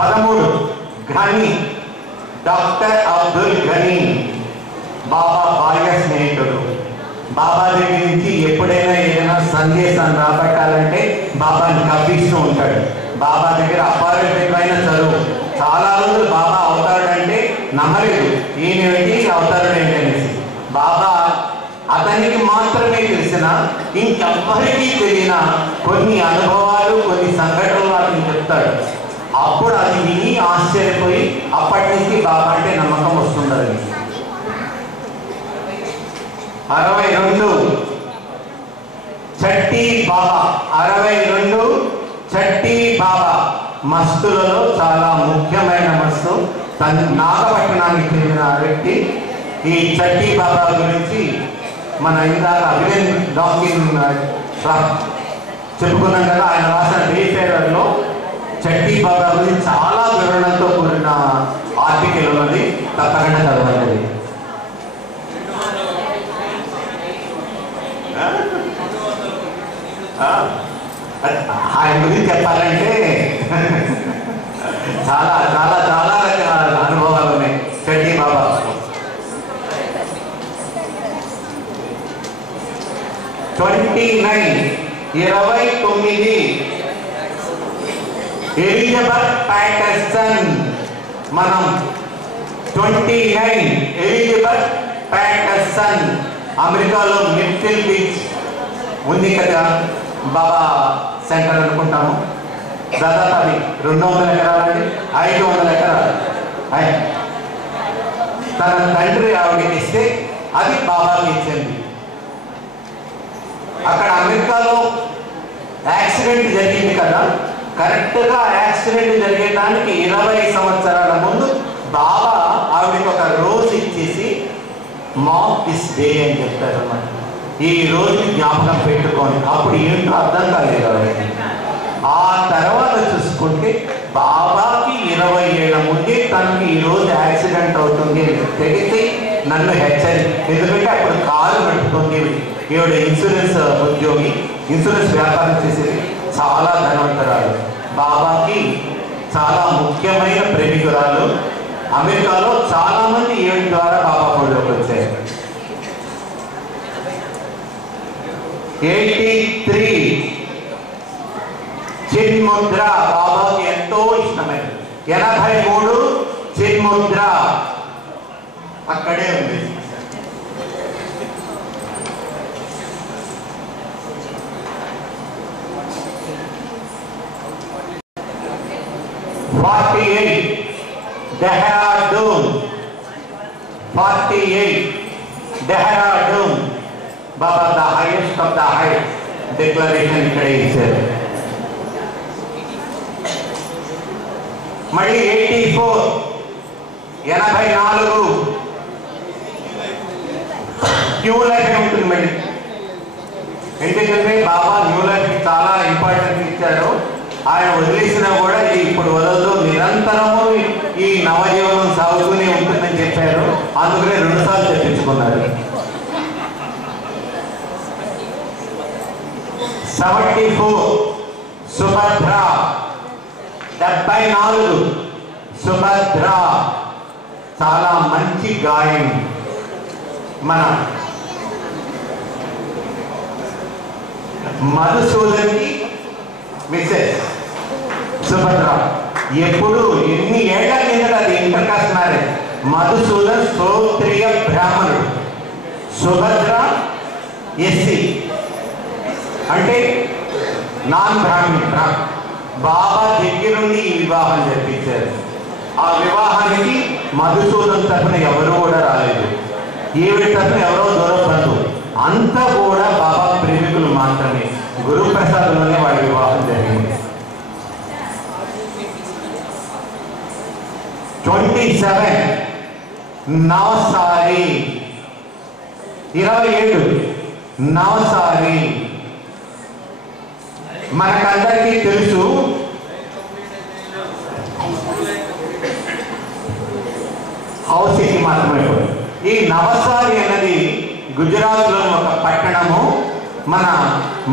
13 ఘని డాక్టర్ అబ్దుల్ ఘని బాబా బాల్య స్నేహితుడు. బాబా దగ్గర నుంచి ఎప్పుడైనా ఏదైనా సందేశాన్ని రాబట్టాలంటే బాబాని కప్పిస్తూ ఉంటాడు. బాబా దగ్గర అపారమైన చదువు. చాలా రోజులు బాబా అవుతాడంటే నమ్మలేదు. ఈయన ఏంటి అవుతాడు ఏంటి అనేసి. బాబా అతనికి మాత్రమే తెలిసిన, ఇంకెవ్వరికీ తెలియన కొన్ని అనుభవాలు, కొన్ని సంఘటనలు అతను చెప్తాడు. అప్పుడు అది విని ఆశ్చర్యపోయి అప్పటి నుంచి బాబా అంటే నమ్మకం వస్తుండదు. 62 చట్టి బాబా. 62 చట్టి బాబా మస్తులలో చాలా ముఖ్యమైన మస్తు. నాగపట్టణానికి చెందిన వ్యక్తి. ఈ చట్టి బాబా గురించి మన ఇందాక అభినయ్ డాకిన్ చెప్పుకున్నాం కదా. ఆయన రాసిన డేఫేరర్లో చట్టి బాబా గురించి చాలా వివరణతో కూడిన ఆర్టికల్ ఉన్నది. తప్పకుండా చదవండి. ఆయన గురించి చెప్పాలంటే చాలా రకాల అనుభవాలు ఉన్నాయి చట్టి బాబా. 29 ఎలిజబెత్ ప్యాటర్సన్. మనం 29 ఎలిజబెత్ ప్యాటర్సన్ అమెరికాలో మిడ్ఫిల్ బీచ్ ఉంది కదా, బాబా సెంటర్ అనుకుంటాము. దాదాపు అది 200 ఎకరాలండి, 500 ఎకరాలు. తన తండ్రి ఆవిడకి ఇస్తే అది బాబాకి ఇచ్చింది. అక్కడ అమెరికాలో యాక్సిడెంట్ జరిగింది కదా. కరెక్ట్గా యాక్సిడెంట్ జరిగేదానికి 20 సంవత్సరాల ముందు బాబా ఆవిడకి ఒక రోజు ఇచ్చేసి మార్క్ దిస్ డే అని చెప్తారు అన్నమాట. ఈ రోజు జ్ఞాపకం పెట్టుకోండి. అప్పుడు ఏంటో అర్థం కాలేదు ఆవిడకి. ఆ తర్వాత చూసుకుంటే బాబాకి 20 ఏళ్ల ముందే తనకి ఈరోజు యాక్సిడెంట్ అవుతుంది అని తెలిసి నన్ను హెచ్చరి. ఎందుకంటే అప్పుడు కారు నడుపుతుంది ఈవిడ. ఇన్సూరెన్స్ ఉద్యోగి, ఇన్సూరెన్స్ వ్యాపారం చేసేది. చాలా ధనవంతరాలు. బాబాకి చాలా ముఖ్యమైన ప్రేమికురాలు. అమెరికాలో చాలా మంది ఈవిడ ద్వారా బాబా ఫోటోకి వచ్చారు. 83 చిన్ముద్ర బాబాకి ఎంతో ఇష్టం. 83 చిన్ముద్ర అక్కడే ఉంది. Dehradun 48 Dehradun Baba the highest of the high declaration ikkade icharu. Mali 84 84 new life ఉంటుంది మళ్ళీ. ఎందుకంటే బాబా న్యూ లైఫ్ కి చాలా ఇంపార్టెన్స్ ఇచ్చారు. ఆయన వదిలేసినా కూడా ఇప్పుడు వదలదు, నిరంతరము ఈ నవజీవనం సాగుతూనే ఉంటుందని చెప్పారు. అందుకనే 2 సార్లు చెప్పించుకున్నారు. 74 సుభద్ర 74 సుభద్ర చాలా మంచి గాయని. మన మధుసూదన్కి మిసెస్ సుభద్ర ఎప్పుడు ఎన్ని ఏళ్ల కిందట అది inter caste marriage. Madhusudan Shrotriya బ్రాహ్మణుడు, సుభద్ర ఎస్సీ అంటే నాన్ బ్రాహ్మణి. బాబా దగ్గర నుండి ఈ వివాహం జరిపించారు. ఆ వివాహానికి మధుసూదన్ తరఫున ఎవరు కూడా రాలేదు, ఈవిడ తరఫున ఎవరో దూరం బంధువు, అంతా కూడా బాబా ప్రేమికులు మాత్రమే. గురుప్రసాద్లోనే వాళ్ళ వివాహం జరిగింది. 27 నవసారి 27 నవసారి మనకందరికీ తెలుసు. హౌస్ సిటీ మాత్రమే. ఈ నవసారి అన్నది గుజరాత్లోని ఒక పట్టణము. మన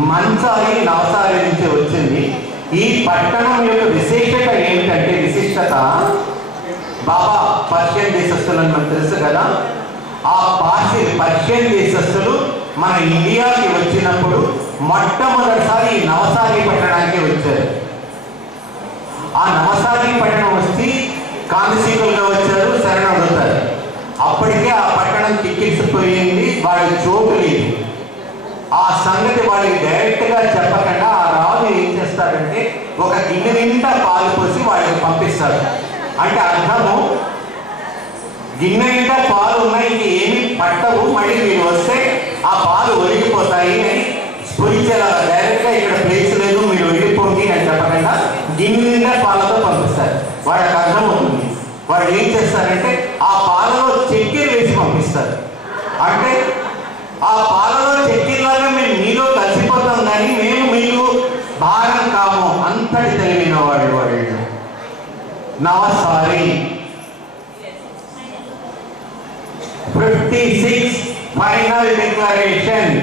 మన్సారి నవసారి నుంచి వచ్చింది. ఈ పట్టణం యొక్క విశేషత ఏమిటంటే, విశిష్టత బాబా పర్షియన్ దేశస్తులని మనకు తెలుసు కదా. ఆ పర్షియన్ దేశస్తులు మన ఇండియాకి వచ్చినప్పుడు మొట్టమొదటిసారి ఈ నవసారి పట్టణానికి వచ్చారు. ఆ నవసారి పట్టణం వచ్చి కాంతిశీకులుగా వచ్చారు, శరణం అడుగుతారు. అప్పటికే ఆ పట్టణం చిక్కిసిపోయింది, వాళ్ళకి చోటు లేదు. ఆ సంగతి వాళ్ళకి డైరెక్ట్గా చెప్పకుండా ఆ రాజు ఏం చేస్తాడంటే ఒక గిన్నె నిండా పాలు పోసి వాళ్ళకి పంపిస్తాడు. అంటే అర్థము, గిన్నె నిండా పాలు ఉన్నాయి, ఏమి పట్టవు, మళ్ళీ మీరు వస్తే ఆ పాలు ఒరిగిపోతాయి అని స్ఫురించేలాగా డైరెక్ట్గా ఇక్కడ ప్లేస్ లేదు, మీరు వెళ్ళిపోండి అని చెప్పకుండా గిన్నె నిండా పాలతో పంపిస్తారు. వాళ్ళకి అర్థం అవుతుంది. వాళ్ళు ఏం చేస్తారంటే ఆ పాలలో చక్కెర వేసి పంపిస్తారు. అంటే ఆ పాలలో చక్కెరలాగా మేము మీలో కలిసిపోతాం, కానీ మేము మీకు భారం కాము. అంతటి తెలివిన వాళ్ళు. Navsari 56 final declaration.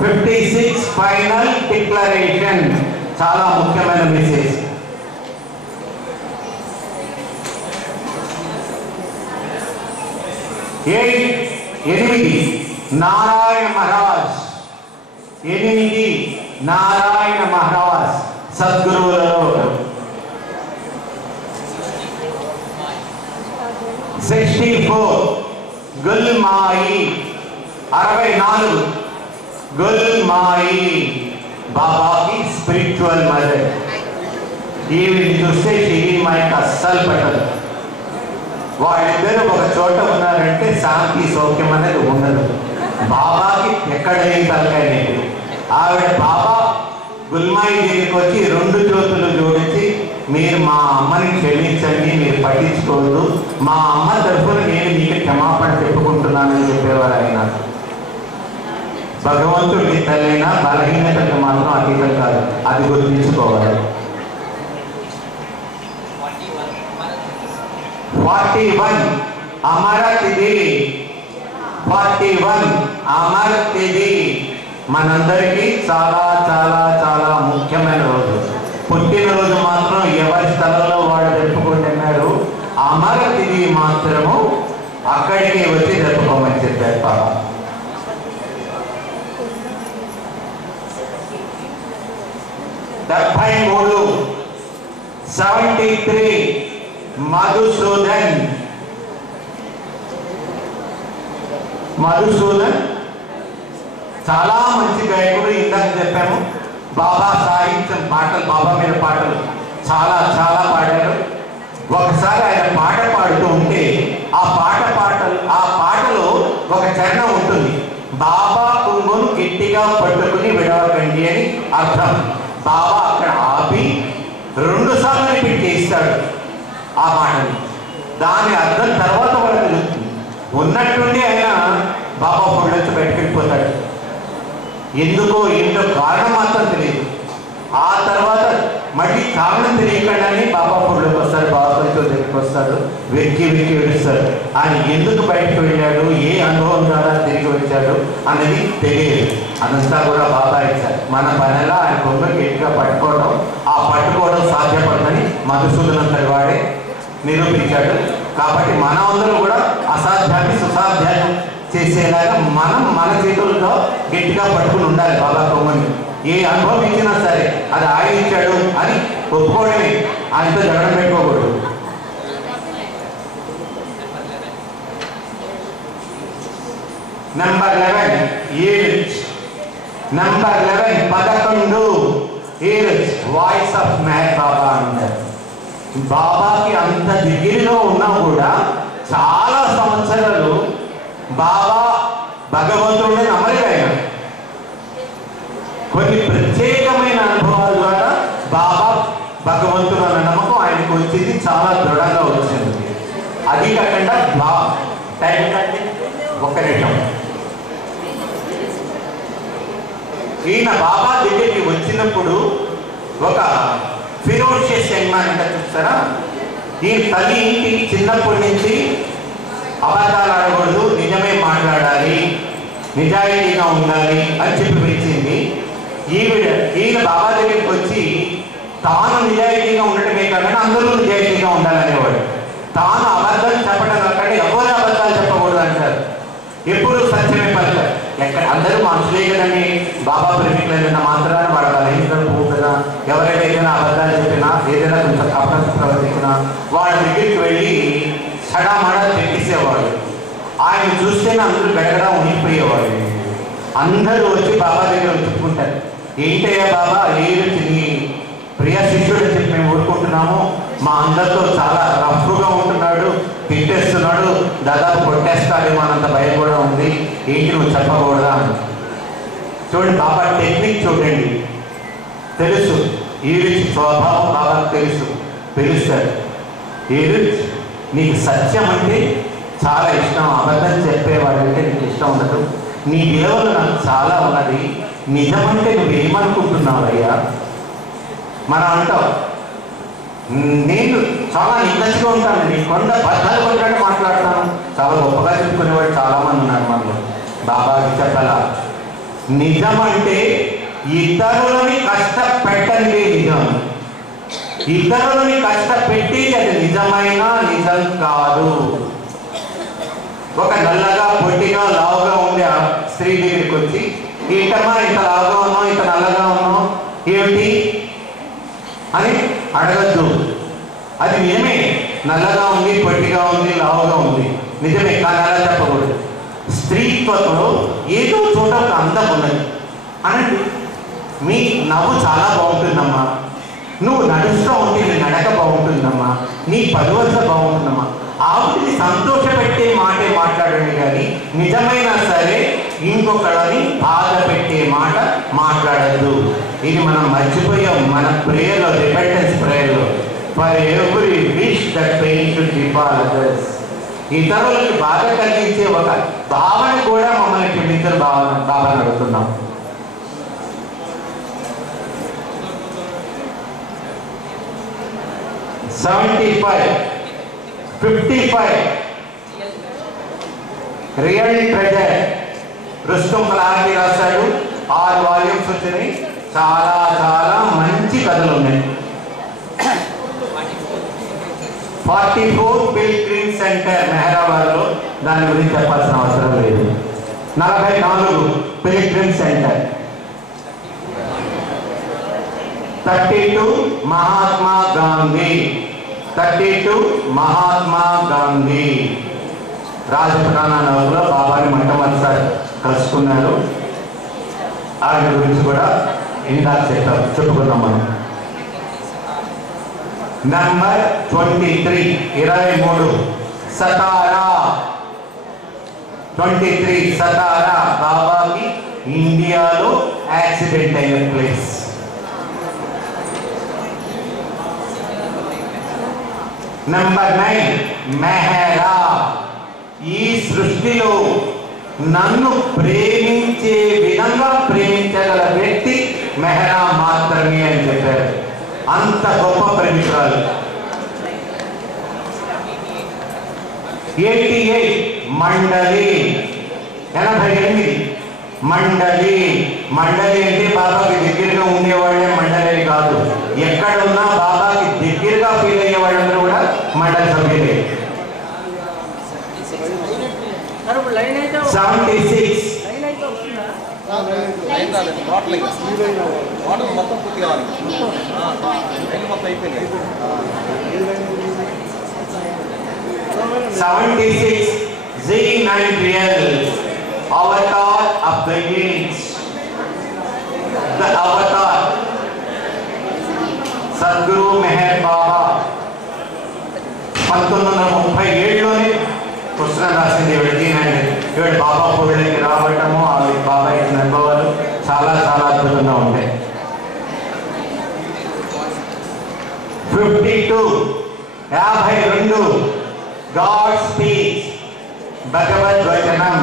56 final declaration చాలా ముఖ్యమైన మెసేజ్. ఎనిమిది నారాయణ మహారాజ్. 8 నారాయణ మహారాజ్ సద్గురువులలో. 64 గుల్మాయి. 64 గుల్మాయి బాబాకి స్పిరిచువల్ మదర్. ఈవిని చూస్తే షిరిమాయికి అస్సలు పట్టదు. వాళ్ళిద్దరూ ఒక చోట ఉన్నారంటే శాంతి సౌఖ్యం అనేది ఉండదు. బాబాకి ఎక్కడ లేని తలకాయ లేదు. ఆవిడ బాబా గుల్మాయి దగ్గరికి వచ్చి 2 జ్యోతులు జోడించి, మీరు మా అమ్మని క్షమించండి, మీరు పట్టించుకోవద్దు, మా అమ్మ తరఫున నేను మీకు క్షమాపణ చెప్పుకుంటున్నానని చెప్పేవారు ఆయన. భగవంతుడి తల్లైనా బలహీనతకు మాత్రం అతీతం కాదు, అది గుర్తించుకోవాలి. 41 అమరతిథి. 41 అమరతిథి మనందరికీ చాలా చాలా చాలా ముఖ్యమైన రోజు. పుట్టినరోజు మాత్రం ఎవరి స్థలంలో వాళ్ళు జరుపుకుంటున్నారు, అమరతిథి మాత్రము అక్కడికి వచ్చి జరుపుకోమని చెప్పారు బాబా. 73 73 మధుసూదన్ చాలా మంచి గాయకుడు. ఇందాక చెప్పాము బాబా సాహిత్యం పాటలు, బాబా మీద పాటలు చాలా చాలా పాడారు. ఒకసారి ఆయన పాట పాడుతూ ఉంటే ఆ పాటలో ఒక చరణం ఉంటుంది, బాబా కుంగును గట్టిగా పట్టుకుని విడవకండి అని అర్థం. బాబా అక్కడ ఆపి 2 సార్లు రిపీట్ చేస్తాడు ఆ మాటని. దాని అర్థం తర్వాత కూడా తెలుస్తుంది. ఉన్నట్టుండి ఆయన బాబా పొళ్ళొచ్చి బయటకు వెళ్ళిపోతాడు. ఎందుకో ఏంటో కారణం మాత్రం తెలియదు. ఆ తర్వాత మళ్ళీ కారణం తెలియకుండానే బాబా పొళ్ళకి వస్తాడు, బాబా దగ్గరికి వస్తాడు, వెక్కి ఏడుస్తాడు. ఆయన ఎందుకు బయటకు వెళ్ళాడు, ఏ అనుభవం ద్వారా తిరిగి వచ్చాడు అనేది తెలియదు. అదంతా కూడా బాబా ఇచ్చారు. మన పనిలా ఆయన బొమ్మ గట్టిగా పట్టుకోవడం సాధ్యపడదని మధుసూదనంతటి వాడే నిరూపించాడు. కాబట్టి మన అందరూ కూడా అసాధ్యాన్ని సుసాధ్యాన్ని చేసేలాగా మనం మన చేతులతో గట్టిగా పట్టుకుని ఉండాలి. బాబా కొమ్మని ఏ అనుభవం ఇచ్చినా సరే అది ఆయన ఇచ్చాడు అని ఒప్పుకోవడమే, ఆయనతో జగడం పెట్టుకోకూడదు. Number 11 age. Number 11 11 age. Voice of Meher Baba అంటారు. బాబాకి అంత దగ్గరలో ఉన్నా కూడా చాలా సంవత్సరాలు బాబా భగవంతుడిని నమ్మలేఆయన. కొన్ని ప్రత్యేకమైన అనుభవాల ద్వారా బాబా భగవంతుడు అన్న నమ్మకం ఆయనకు వచ్చింది, చాలా దృఢంగా వచ్చింది. అది కాకుండా టైం కంటే ఒక్క నిమిషం. ఈయన బాబా దగ్గరికి వచ్చినప్పుడు ఒక ఫిరోషియస్ యంగ్మ్యాన్ అంటే చూస్తారా, ఈ తల్లి ఇంటికి చిన్నప్పటి నుంచి అబద్ధాలు ఆడకూడదు, నిజమే మాట్లాడాలి, నిజాయితీగా ఉండాలి అని చెప్పి పిలిచింది. ఈయన బాబా దగ్గరికి వచ్చి తాను నిజాయితీగా ఉండటమే కాకుండా అందరూ నిజాయితీగా ఉండాలనేవాడు. తాను అబద్ధాలు చెప్పడం కాకుండా ఎవరు అబద్ధాలు చెప్పకూడదు అంటారు. ఎప్పుడు సత్యమే పలుకుతారు. ఎక్కడ అందరూ మనుషులే కదండి. బాబా ప్రేమికులైన మాత్రాన వాళ్ళ బలహీనతలు పోవు కదా. ఎవరైనా ఏదైనా అబద్ధాలు చెప్పినా, ఏదైనా కొంచెం అబద్ధం ప్రవర్తించినా వాళ్ళ దగ్గరికి వెళ్ళి సడామడా తెప్పించేవాడు. ఆయన చూస్తేనే అందరూ గడగడా ఉండిపోయేవాడు. అందరూ వచ్చి బాబా దగ్గర చెప్పుకుంటారు, ఏంటయ్యా బాబా ఏది నీ ప్రియ శిష్యుడు చెప్పి మేము ఊరుకుంటున్నాము, మా అందరితో చాలా రఫ్గా ఉంటున్నాడు, తిట్టేస్తున్నాడు, దాదాపు కొట్టేస్తాడేమో అన్నంత భయం కూడా ఉంది, ఏంటి నువ్వు చెప్పకూడదా అని. చూడండి బాబా టెక్నిక్ చూడండి, తెలుసు ఈడి స్వభావం బాబాకు తెలుస్తాడు. ఏది నీకు సత్యం అంటే చాలా ఇష్టం, అబద్ధం చెప్పేవాడంటే నీకు ఇష్టం ఉండదు, నీ విలువలు నాకు చాలా ఉన్నది, నిజమంటే నువ్వేమనుకుంటున్నావయ్యా. మనం అంటాం నేను చాలా నిక్కచ్చిగా ఉంటాను, నీ కొండ బద్దాలు కొట్టినట్టు మాట్లాడతాను, చాలా గొప్పగా చెప్పుకునేవాడు చాలామంది ఉన్నారు మనలో. బాబాకి చెప్పాలా, నిజం అంటే ఇతరులని కష్టపెట్టనిదే నిజం. ఇతరులని కష్టపెట్టి అది నిజమైన నిజం కాదు. ఒక నల్లగా పొట్టిగా లావుగా ఉండే స్త్రీ దగ్గరికి వచ్చి, ఏంటమ్మా ఇంత లావుగా ఉన్నావు, ఇంత నల్లగా ఉన్నావు, ఏమిటి అని అడగద్దు. అది నిజమే, నల్లగా ఉంది, పొట్టిగా ఉంది, లావుగా ఉంది, నిజమే. కానీ అలా చెప్పకూడదు. స్త్రీత్వంలో ఏదో చోట ఒక అందం ఉన్నది అనండి. మీ నవ్వు చాలా బాగుంటుందమ్మా, నువ్వు నడుస్తూ ఉంటే నీ నడక బాగుంటుందమ్మా, నీ పరువస బాగుంటుందమ్మా. ఆవిడని సంతోషపెట్టే మాటే మాట్లాడండి, కానీ నిజమైనా సరే ఇంకొకళ్ళని బాధ పెట్టే మాట మాట్లాడద్దు. ఇది మనం మర్చిపోయాం మన ప్రేయర్లో, రిపెంటెన్స్ ప్రేయర్లో. For every wish that pain should befall others. ఇతరులకు బాధ కలిగించే ఒక భావన కూడా మమ్మల్ని క్షమించిన భావన అడుగుతున్నాం. $75, $55 రియల్ ట్రెజర్. రుస్తుం కలాంటి రాశాడు, 6 వాల్యూమ్స్ వచ్చినాయి. చాలా చాలా మంచి కథలు ఉన్నాయి. 44 పిల్గ్రిమ్ సెంటర్ మెహరాబాద్లో, దాని గురించి చెప్పాల్సిన అవసరం లేదు. 44 పిల్గ్రిమ్ సెంటర్. 32 మహాత్మా గాంధీ. 32 మహాత్మా గాంధీ. రాజపురాణ నగర్లో బాబాని మొట్టమొదటిసారి కలుసుకున్నారు. ఆయన గురించి కూడా ఇందాక చెప్పుకున్నాం మనం. నంబర్ 23 23 సతారా. 23 సతారా బాబాకి ఇండియాలో యాక్సిడెంట్ అయిన ప్లేస్. నంబర్ 9 మెహరా. ఈ సృష్టిలో నన్ను ప్రేమించే విధంగా ప్రేమించగల వ్యక్తి మెహరా మాత్రమే అని చెప్పారు. అంత గొప్ప ప్రేమికురాలు. 88 మండలి. 88 మండలి. మండలి అంటే బాబాకి దగ్గరగా ఉండేవాళ్ళే మండలి కాదు. ఎక్కడ ఉన్నా బాబాకి దగ్గరగా ఫీల్ అయ్యే వాళ్ళందరూ కూడా మండలి సభ్యులే. 76 76 Z9 avatar of the age. The avatar Sadguru Meher Baba 1937లోనే పుస్తకం రాసింది. ఇవాళ బాబా పూజలకి రావటము, బాబా ఇచ్చిన అనుభవాలు చాలా చాలా అద్భుతంగా ఉంటాయి. 52 52 గాడ్ స్పీక్స్. భగవద్వచనం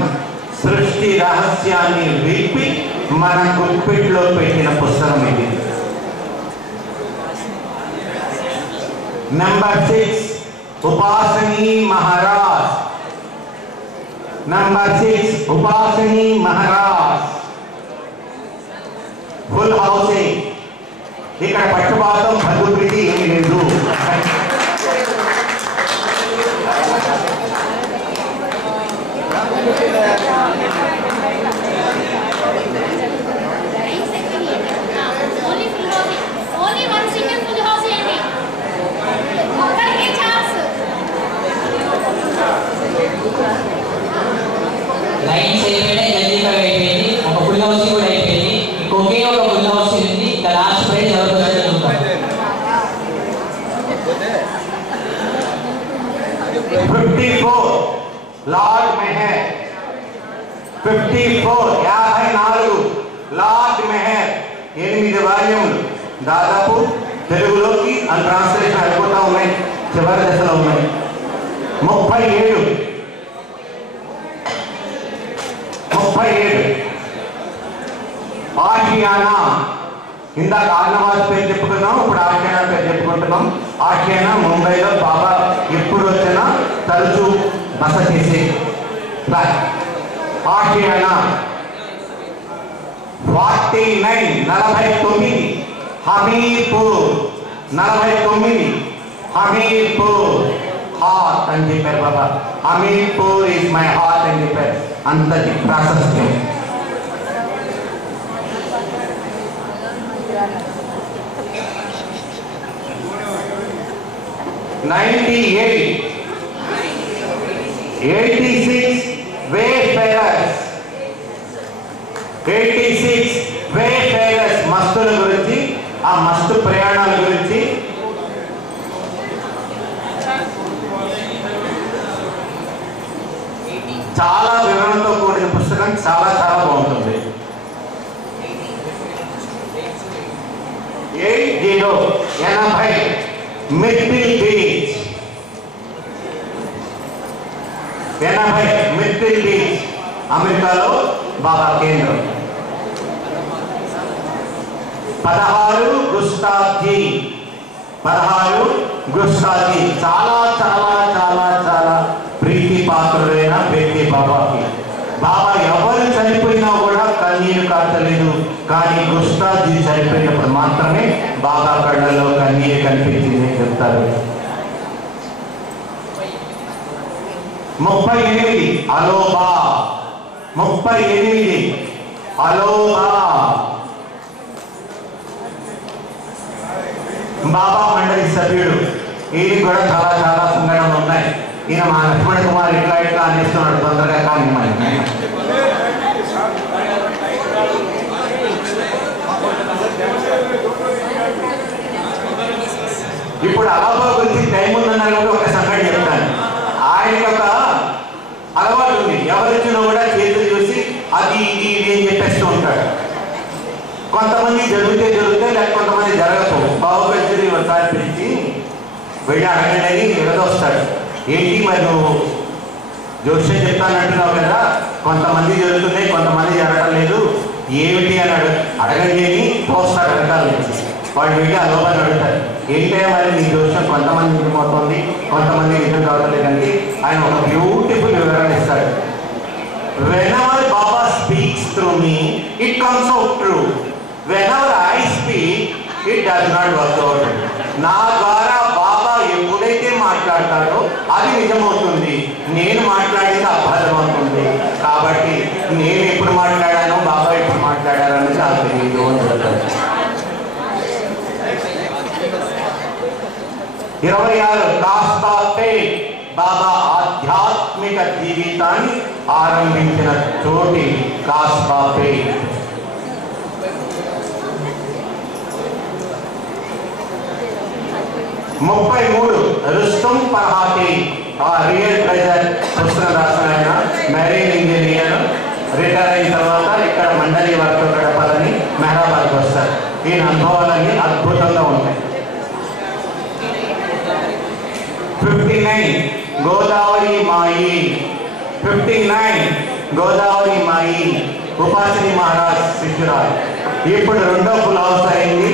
సృష్టి రహస్యాన్ని విప్పి మన గుప్పిట్లో పెట్టిన పుస్తకం ఇది. Number 6 Upasani Maharaj. Number 6 Upasani Maharaj. Full housing. ఇక్కడ పట్టుబాతం భద్రుడికి ఏమీ లేదు. Only one single full house ఏంటి? ఒక్కడికే ఛాన్స్. లైన్స్ అయిపోయినాయి, జల్దీగా అయిపోయింది. ఒక ఫుల్ హౌస్ కూడా అయిపోయింది. ఇంకొకే ఒక ఫుల్ హౌస్ ఉంది. ఇంకా లాస్ట్ ప్రైజ్ ఎవరు చూద్దాం. 54 లార్డ్ మెహర్. 54 లార్డ్ మెహర్. 8 వాల్యూములు. దాదాపు తెలుగులోకి ట్రాన్స్లేషన్ అయిపోతా ఉన్నాయి, చివరి దశలో ఉన్నాయి. 37 ఆషియానా. ఇందాక ఆర్నవాస్ పేరు చెప్పుకున్నాం, ఇప్పుడు ఆషియానా పేరు చెప్పుకుంటున్నాం. ఆషియానా ముంబైలో బాబా ఎప్పుడు వచ్చినా తరచూ బస చేసే ఆషియానా. 49 హమీర్పూర్. 49 హమీర్పూర్. హార్ట్ అని చెప్పారు బాబా. హమీర్పూర్ ఈజ్ మై హార్ట్ అని చెప్పారు. అంతటి ప్రాశస్త్యం. 98 86 wayfarers. 86 wayfarers మస్తుల గురించి, ఆ మస్తు ప్రయాణాల గురించి. చాలా వివరణతో కూడిన పుస్తకం. చాలా చాలా బాగుంటుంది. 80 మిడిల్ బీచ్. 80 మిడిల్ బీచ్ అమెరికాలో బాబా కేంద్రం. 16 గుస్తాఖీ. 16 గుస్తాఖీ. చాలా చాలా చాలా చాలా ప్రీతి పాత్రుడైన వ్యక్తి బాబాకి. బాబా ఎవరు చనిపోయినా కూడా కన్నీరు కాచలేదు, కానీ గుస్తాఖీ చనిపోయినప్పుడు మాత్రమే బాబా కళ్ళలో కన్నీరు కనిపించింది చెప్తారు. 38 అలోబా. 38 అలోబా. బాబా మండలి సభ్యుడు. ఈయన కూడా చాలా చాలా సంఘటనలు ఉన్నాయి. ఈయన మా లక్ష్మణ కుమార్ ఇట్లా ఇట్లా అందిస్తున్నాడు, తొందరగా కానీ ఇప్పుడు అలవా గురించి టైం ఉందన్నారు కూడా ఒక సంఘటన చెప్తాను. ఆయనకి ఒక అలవాటు ఉంది, ఎవరిచ్చినా కూడా చేతులు చూసి అది ఇది ఇది అని చెప్పేస్తూ ఉంటాడు. కొంతమంది జరిగితే లేక కొంతమంది జరగదు. బాబు వచ్చి ఒకసారి పిలిచి వెళ్ళి అడగండి అని ఎగదొస్తాడు. ఏంటి మరి నువ్వు జోష్యం చెప్తానంటున్నావు కదా, కొంతమంది జరుగుతున్నాయి కొంతమంది జరగడం లేదు, ఏమిటి అని అడగండి అని పోస్తాడు వెనకాల నుంచి. వాడు వెళ్ళి ఆ లోపల అడుగుతారు, ఏంటంటే మరి నీ జోష్యం కొంతమంది నిజమవుతుంది కొంతమంది నిజం కావట్లేదండి. ఆయన ఒక బ్యూటిఫుల్ వివరణ ఇస్తాడు. Whenever Baba speaks through me, it comes out true. Whenever I speak, it does not work out. నా ద్వారా బాబా ఎప్పుడైతే మాట్లాడతాడో అది నిజమవుతుంది, నేను మాట్లాడింది అబద్ధమవుతుంది. కాబట్టి నేను ఎప్పుడు మాట్లాడానో బాబా ఎప్పుడు మాట్లాడారని నాకు తెలియదు అని చెప్తాడు. 26 కాస్తా పే బాబా ఆధ్యాత్మిక జీవితాన్ని ఆరంభించిన చోటి కాస్తా పే. 33 రుస్తుం పర్హాతి ఆ రియల్ ట్రెజర్ పుస్తకం రాసిన ఆయన మ్యారీన్ ఇంజనీర్. రిటైర్ అయిన తర్వాత ఇక్కడ మండలి వర్క్ గడపాలని మెహరాబాద్కి వస్తారు. ఈయన అనుభవాలన్నీ అద్భుతంగా ఉంటాయి. 59 గోదావరి మాయి. 59 గోదావరి మాయి ఉపాసిని మహారాజ్ శిష్యురాలు. ఇప్పుడు రెండో ఫుల్ హౌస్ అయింది.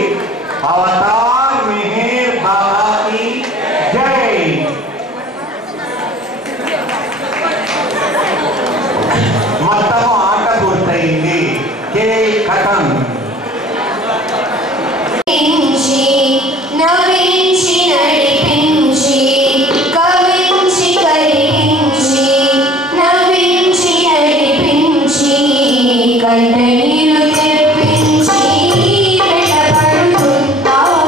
అవతార్ మెహర్ బాబా की जय. మొత్తము ఆట పూర్తయింది. కేల్ ఖతం. నవించి నడిపించి కవించి కరిగించి నవించి నడిపించి కంటనీరు తెప్పించి వెంటబడుతుంటావు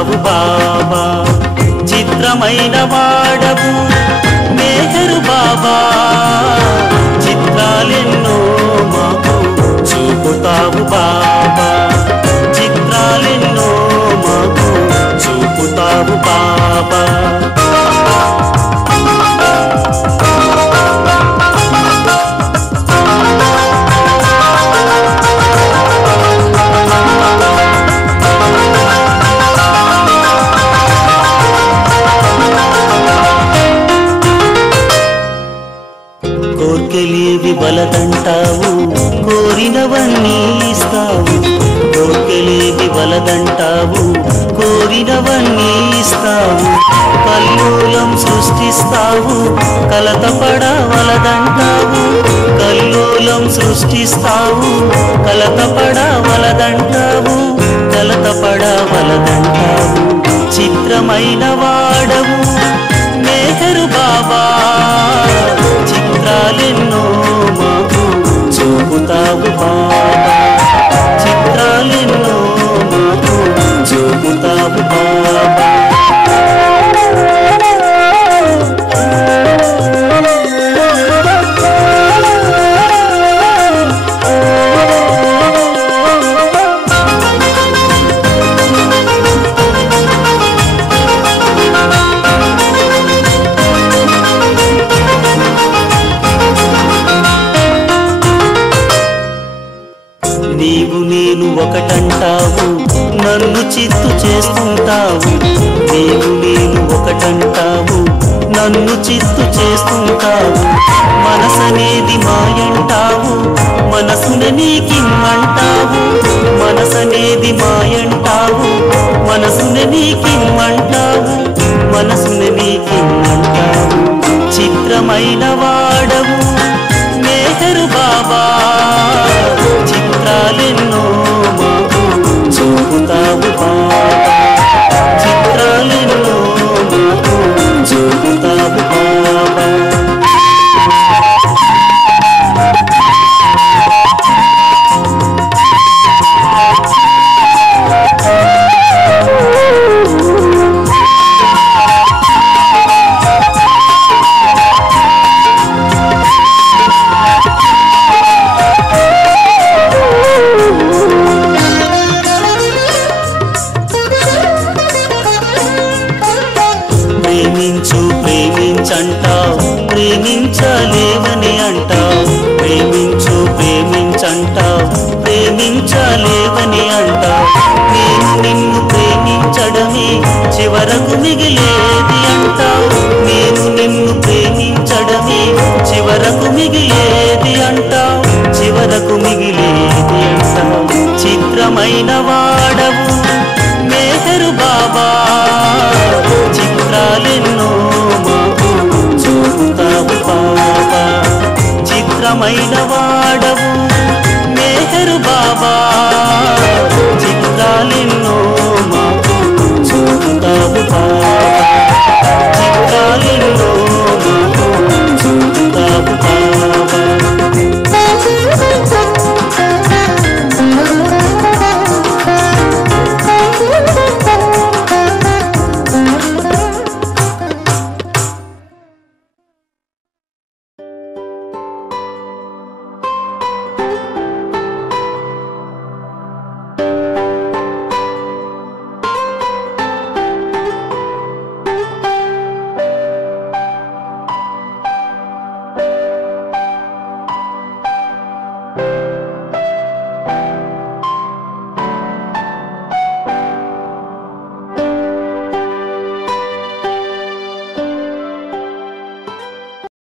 చూపుతావు బాబా చిత్రమైన వాడవు మేహరు బాబా చిత్రాలెన్నో మాకు చూపుతావు బాబా చిత్రాలెన్నో మాకు చూపుతావు బాబా కోర్కెలేవి వలదంటావు కోరినవన్నీ ఇస్తావు కోర్కెలేవి వలదంటావు కోరినవన్నీ ఇస్తావు కల్లోలం సృష్టిస్తావు కలతపడవలదంటావు కల్లోలం సృష్టిస్తావు కలతపడవలదంటావు కలతపడవలదంటావు చిత్రమైన వాడవు మేహరు బాబా చిత్రాలెన్నో మాకు చూపుతావు బాబా చిత్రాలెన్నో మాకు చూపుతావు బాబా నీవు నేను ఒకటంటావు నన్ను చిత్తు చేస్తుంటావు నీవు నేను ఒకటంటావు నన్ను చిత్తు చేస్తుంటావు మనసనేది మాయంటావు మనసున నీకిమ్మంటావు మనసనేది మాయంటావు మనసున నీకిమ్మంటావు మనసున నీకిమ్మంటావు చిత్రమైన వాడవు మేహరు బాబా చిత్రాలెన్నో మాకు చూపుతావు బాబా చిత్రాలెన్నో మాకు చూపుతావు బాబా ప్రేమించు ప్రేమించంటావు ప్రేమించలేవని అంటావు ప్రేమించు ప్రేమించంటావు ప్రేమించలేవని అంటావు నేను నిన్ను ప్రేమించడమే చివరకు మిగిలేది అంటావు నేను నిన్ను ప్రేమించడమే చివరకు మిగిలేది అంటావు చివరకు మిగిలేది అంటావు చిత్రమైన వాడవు మేహరు బాబా చిత్రాలెన్నో మాకు చూపుతావు బాబా చిత్రమైన